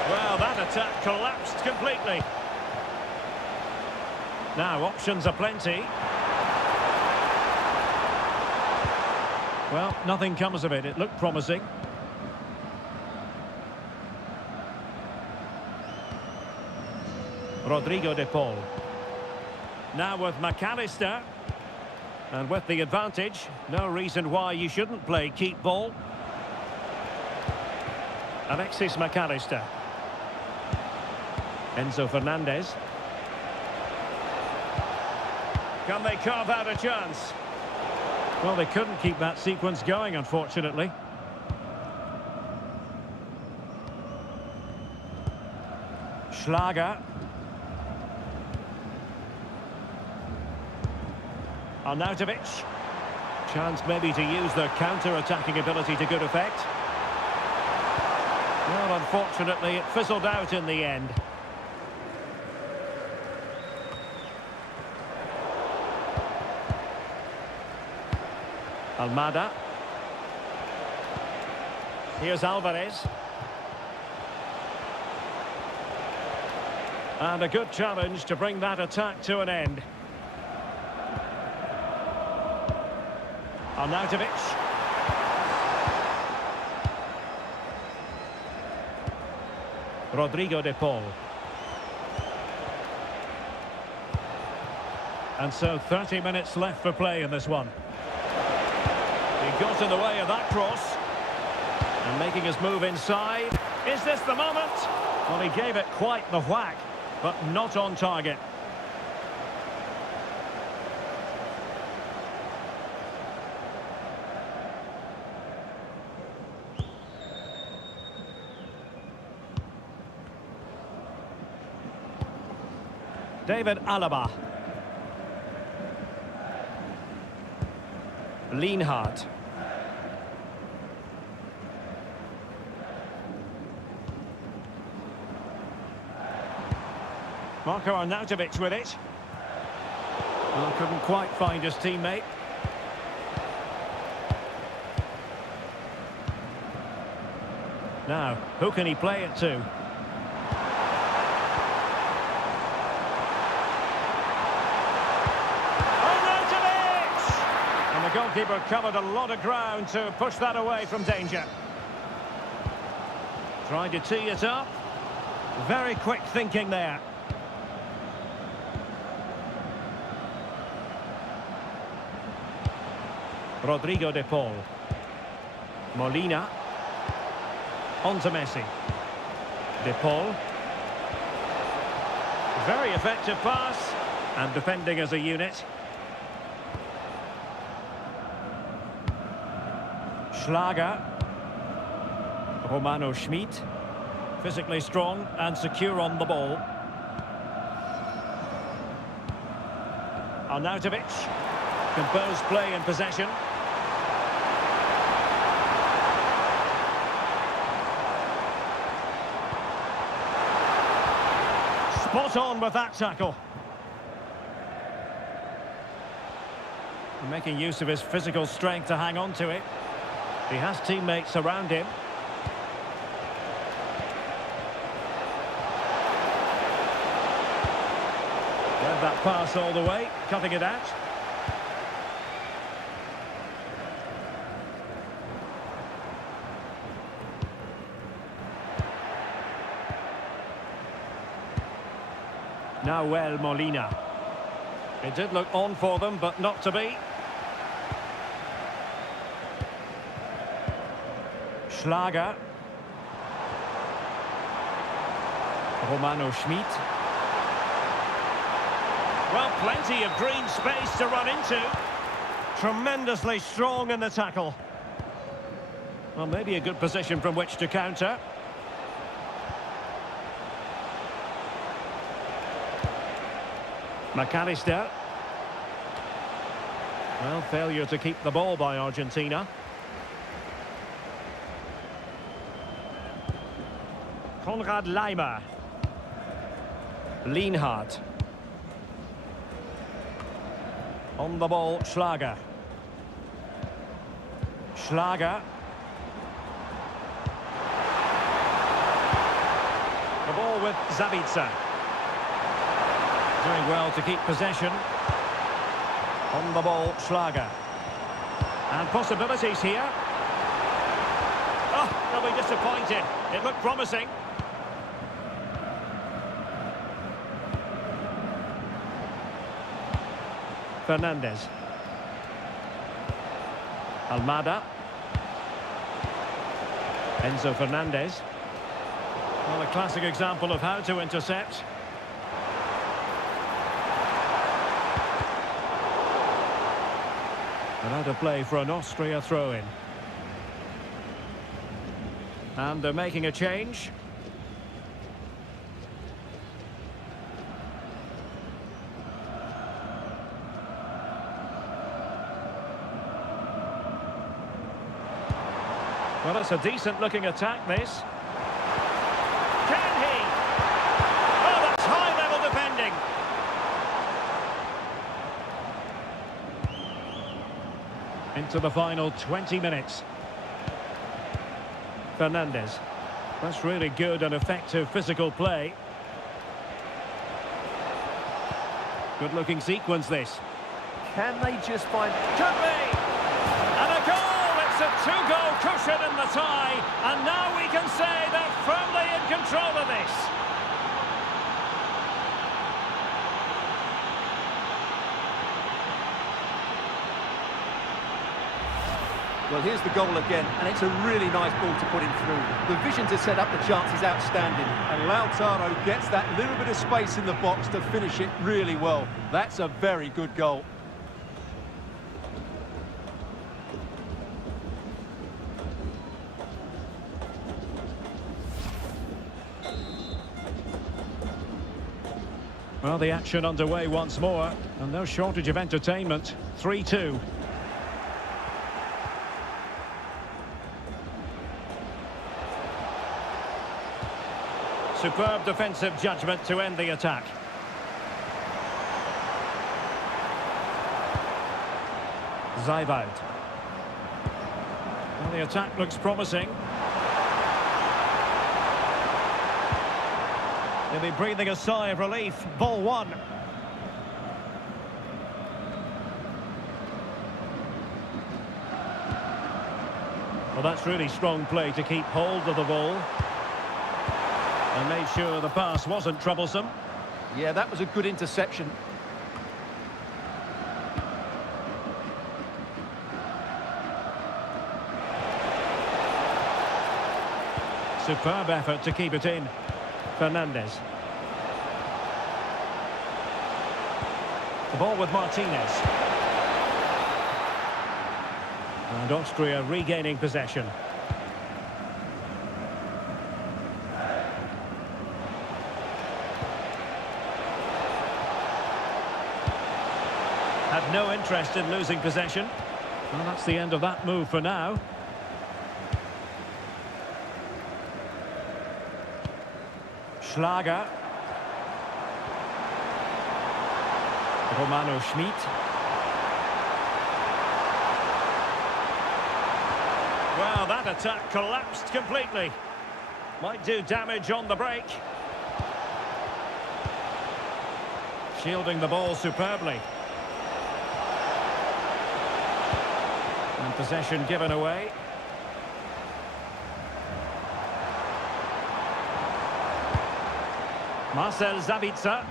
Well, that attack collapsed completely. Now, options are plenty. Well, nothing comes of it. It looked promising. Rodrigo de Paul. Now with McAllister. And with the advantage, no reason why you shouldn't play keep ball. Alexis McAllister. Enzo Fernandez. Can they carve out a chance? Well, they couldn't keep that sequence going, unfortunately. Schlager. Arnautovic. Chance maybe to use their counter-attacking ability to good effect. Well, unfortunately, it fizzled out in the end. Almada. Here's Alvarez. And a good challenge to bring that attack to an end. Arnautovic. Rodrigo de Paul. And so 30 minutes left for play in this one. He got in the way of that cross. And making his move inside. Is this the moment? Well, he gave it quite the whack, but not on target. David Alaba. Lienhardt. Marco Arnautovic with it. Well, couldn't quite find his teammate. Now, who can he play it to? The goalkeeper covered a lot of ground to push that away from danger. Trying to tee it up. Very quick thinking there. Rodrigo de Paul. Molina. On to Messi. De Paul. Very effective pass. And defending as a unit. Schlager. Romano Schmid. Physically strong and secure on the ball. Arnautovic. Composed play in possession. Spot on with that tackle. Making use of his physical strength to hang on to it. He has teammates around him. Read that pass all the way, cutting it out. Nahuel Molina. It did look on for them, but not to be. Schlager. Romano Schmid. Well, plenty of green space to run into. Tremendously strong in the tackle. Well, maybe a good position from which to counter. McAllister. Well, failure to keep the ball by Argentina. Konrad Laimer. Lienhardt. On the ball, Schlager. Schlager. The ball with Zabitzer. Doing well to keep possession. On the ball, Schlager. And possibilities here. Oh, they'll be disappointed. It looked promising. Fernandez. Almada. Enzo Fernandez. Well, a classic example of how to intercept. And out of play for an Austria throw-in. And they're making a change. Well, it's a decent-looking attack, this. Can he? Oh, that's high-level defending. Into the final 20 minutes. Fernandez. That's really good and effective physical play. Good-looking sequence, this. Can they just find... Could be! And a goal! It's a two-goal cushion in the tie, and now we can say they're firmly in control of this. Well, here's the goal again, and it's a really nice ball to put him through. The vision to set up the chance is outstanding, and Lautaro gets that little bit of space in the box to finish it really well. That's a very good goal. Well, the action underway once more, and no shortage of entertainment. 3-2. Superb defensive judgment to end the attack. Zaiwald. Well, the attack looks promising. He'll be breathing a sigh of relief. Ball one. Well, that's really strong play to keep hold of the ball. And made sure the pass wasn't troublesome. Yeah, that was a good interception. Superb effort to keep it in. Fernandez. The ball with Martinez. And Austria regaining possession. Had no interest in losing possession. Well, that's the end of that move for now. Schlager. Romano Schmid. Well, that attack collapsed completely. Might do damage on the break. Shielding the ball superbly. And possession given away. Marcel Sabitzer.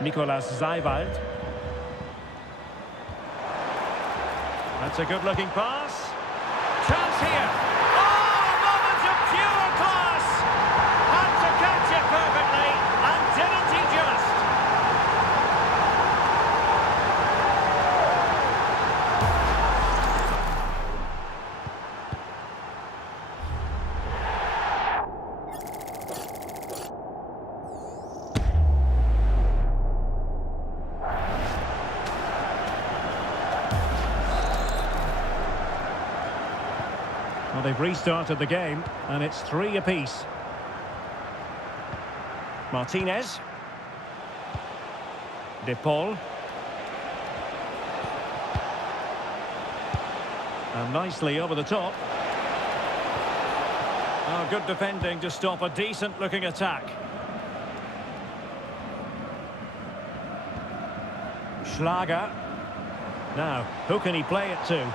Nicolas Zaiwald. That's a good-looking pass. Chance here. Oh, a moment of pure class. Had to catch it perfectly, and didn't he just? Well, they've restarted the game, and it's 3 apiece. Martinez. De Paul. And nicely over the top. Oh, good defending to stop a decent-looking attack. Schlager. Now, who can he play it to?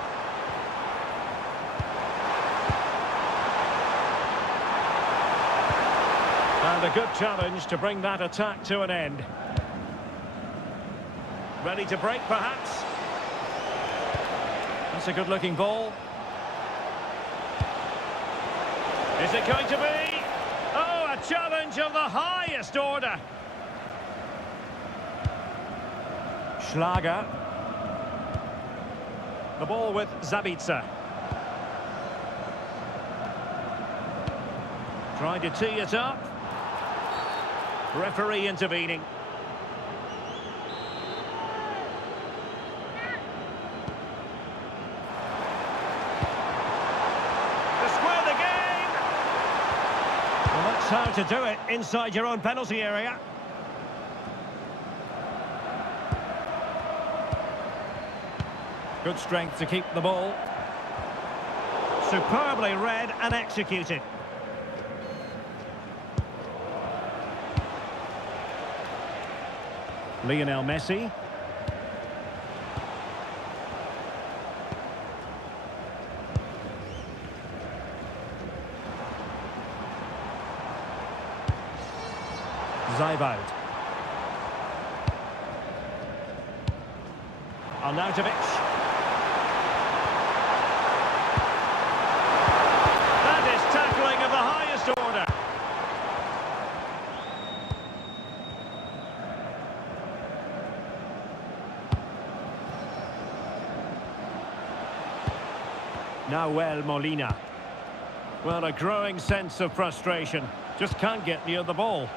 And a good challenge to bring that attack to an end. Ready to break, perhaps? That's a good-looking ball. Is it going to be? Oh, a challenge of the highest order. Schlager. The ball with Sabitzer. Trying to tee it up. Referee intervening. To square the game. Well, that's how to do it inside your own penalty area. Good strength to keep the ball. Superbly read and executed. Lionel Messi. Zajbald. Arnautovic. That is tackling of the highest order. Nahuel Molina. Well, a growing sense of frustration. Just can't get near the ball.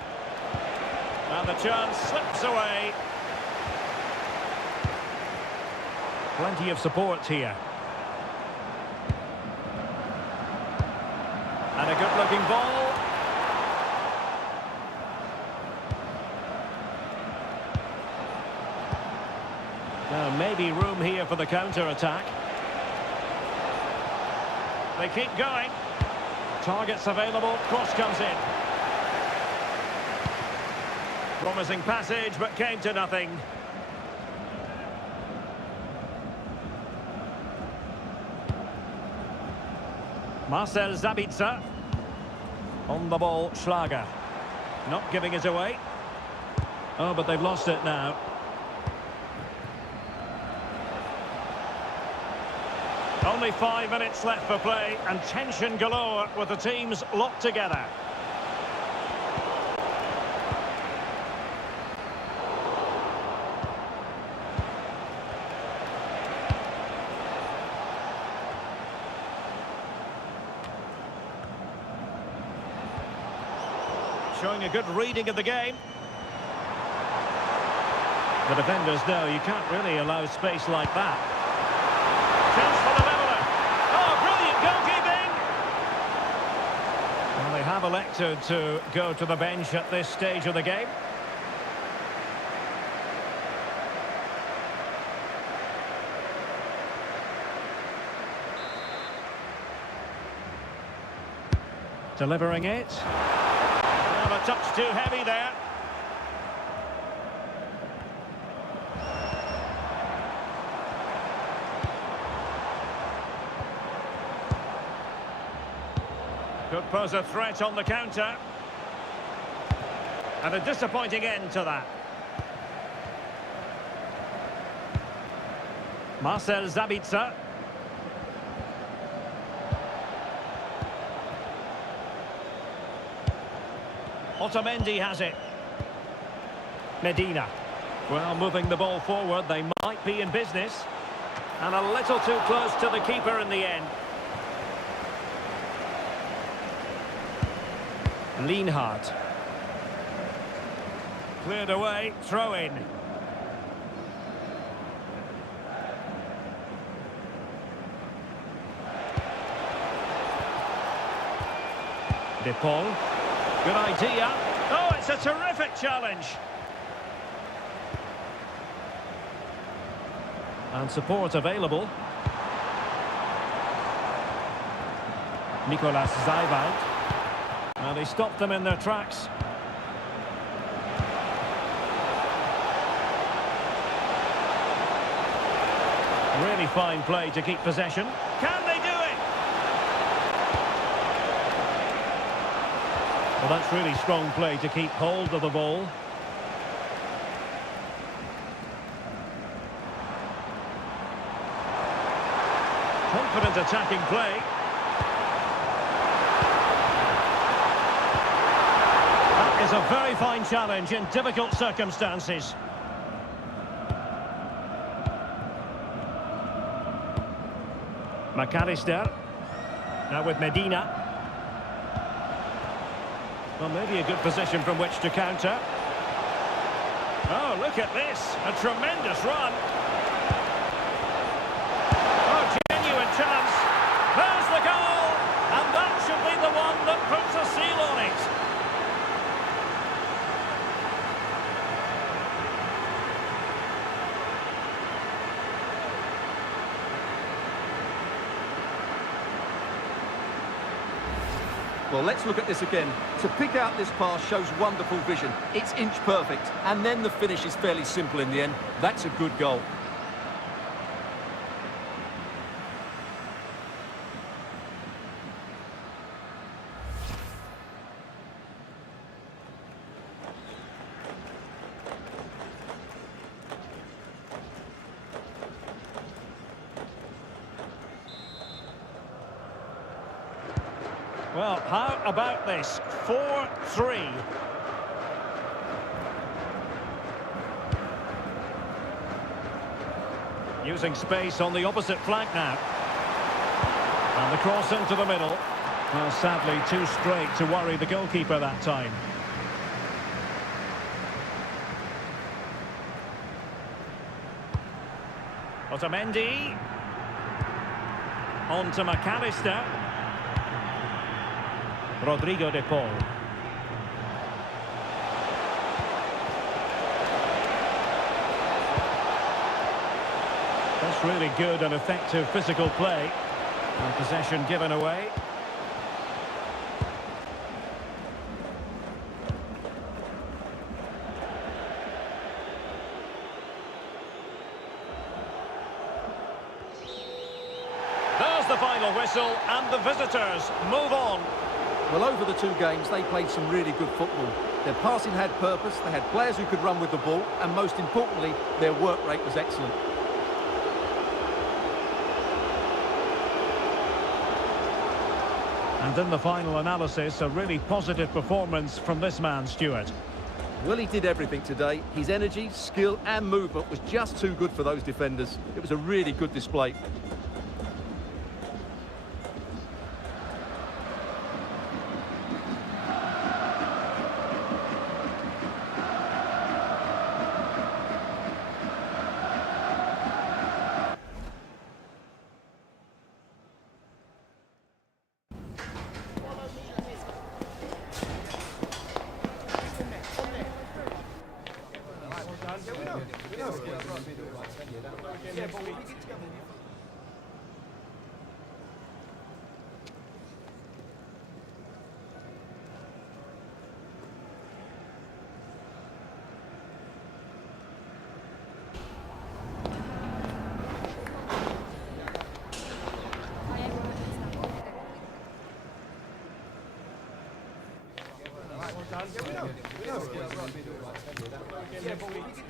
And the chance slips away. Plenty of support here. And a good-looking ball. Now, maybe room here for the counter-attack. They keep going. Targets available. Cross comes in. Promising passage, but came to nothing. Marcel Sabitzer. On the ball, Schlager. Not giving it away. Oh, but they've lost it now. Only 5 minutes left for play, and tension galore with the teams locked together. Showing a good reading of the game. The defenders know you can't really allow space like that. Chance for the leveller. Oh, brilliant goalkeeping! Well, they have elected to go to the bench at this stage of the game. Delivering it. Well, a touch too heavy there. Could pose a threat on the counter. And a disappointing end to that. Marcel Sabitzer. Otamendi has it. Medina. Well, moving the ball forward, they might be in business. And a little too close to the keeper in the end. Lienhardt. Cleared away, throw in. De Paul. Good idea. Oh, it's a terrific challenge. And support available. Nicolas Zajbald. And they stopped them in their tracks. Really fine play to keep possession. Can they do it? Well, that's really strong play to keep hold of the ball. Confident attacking play. That is a very fine challenge in difficult circumstances. McAllister. Now with Medina. Well, maybe a good position from which to counter. Oh, look at this. A tremendous run. Oh, genuine chance. There's the goal. And that should be the one that puts a seal on it. Well, let's look at this again. To pick out this pass shows wonderful vision. It's inch perfect, and then the finish is fairly simple in the end. That's a good goal. Well, how about this? 4-3. Using space on the opposite flank now. And the cross into the middle. Well, sadly, too straight to worry the goalkeeper that time. Otamendi. On to McAllister. Rodrigo de Paul. That's really good and effective physical play. And possession given away. There's the final whistle, and the visitors move on. Well, over the two games, they played some really good football. Their passing had purpose, they had players who could run with the ball, and most importantly, their work rate was excellent. And in the final analysis, a really positive performance from this man, Stuart. Well, he did everything today. His energy, skill and movement was just too good for those defenders. It was a really good display. Yeah, but we get together. Yeah, but we get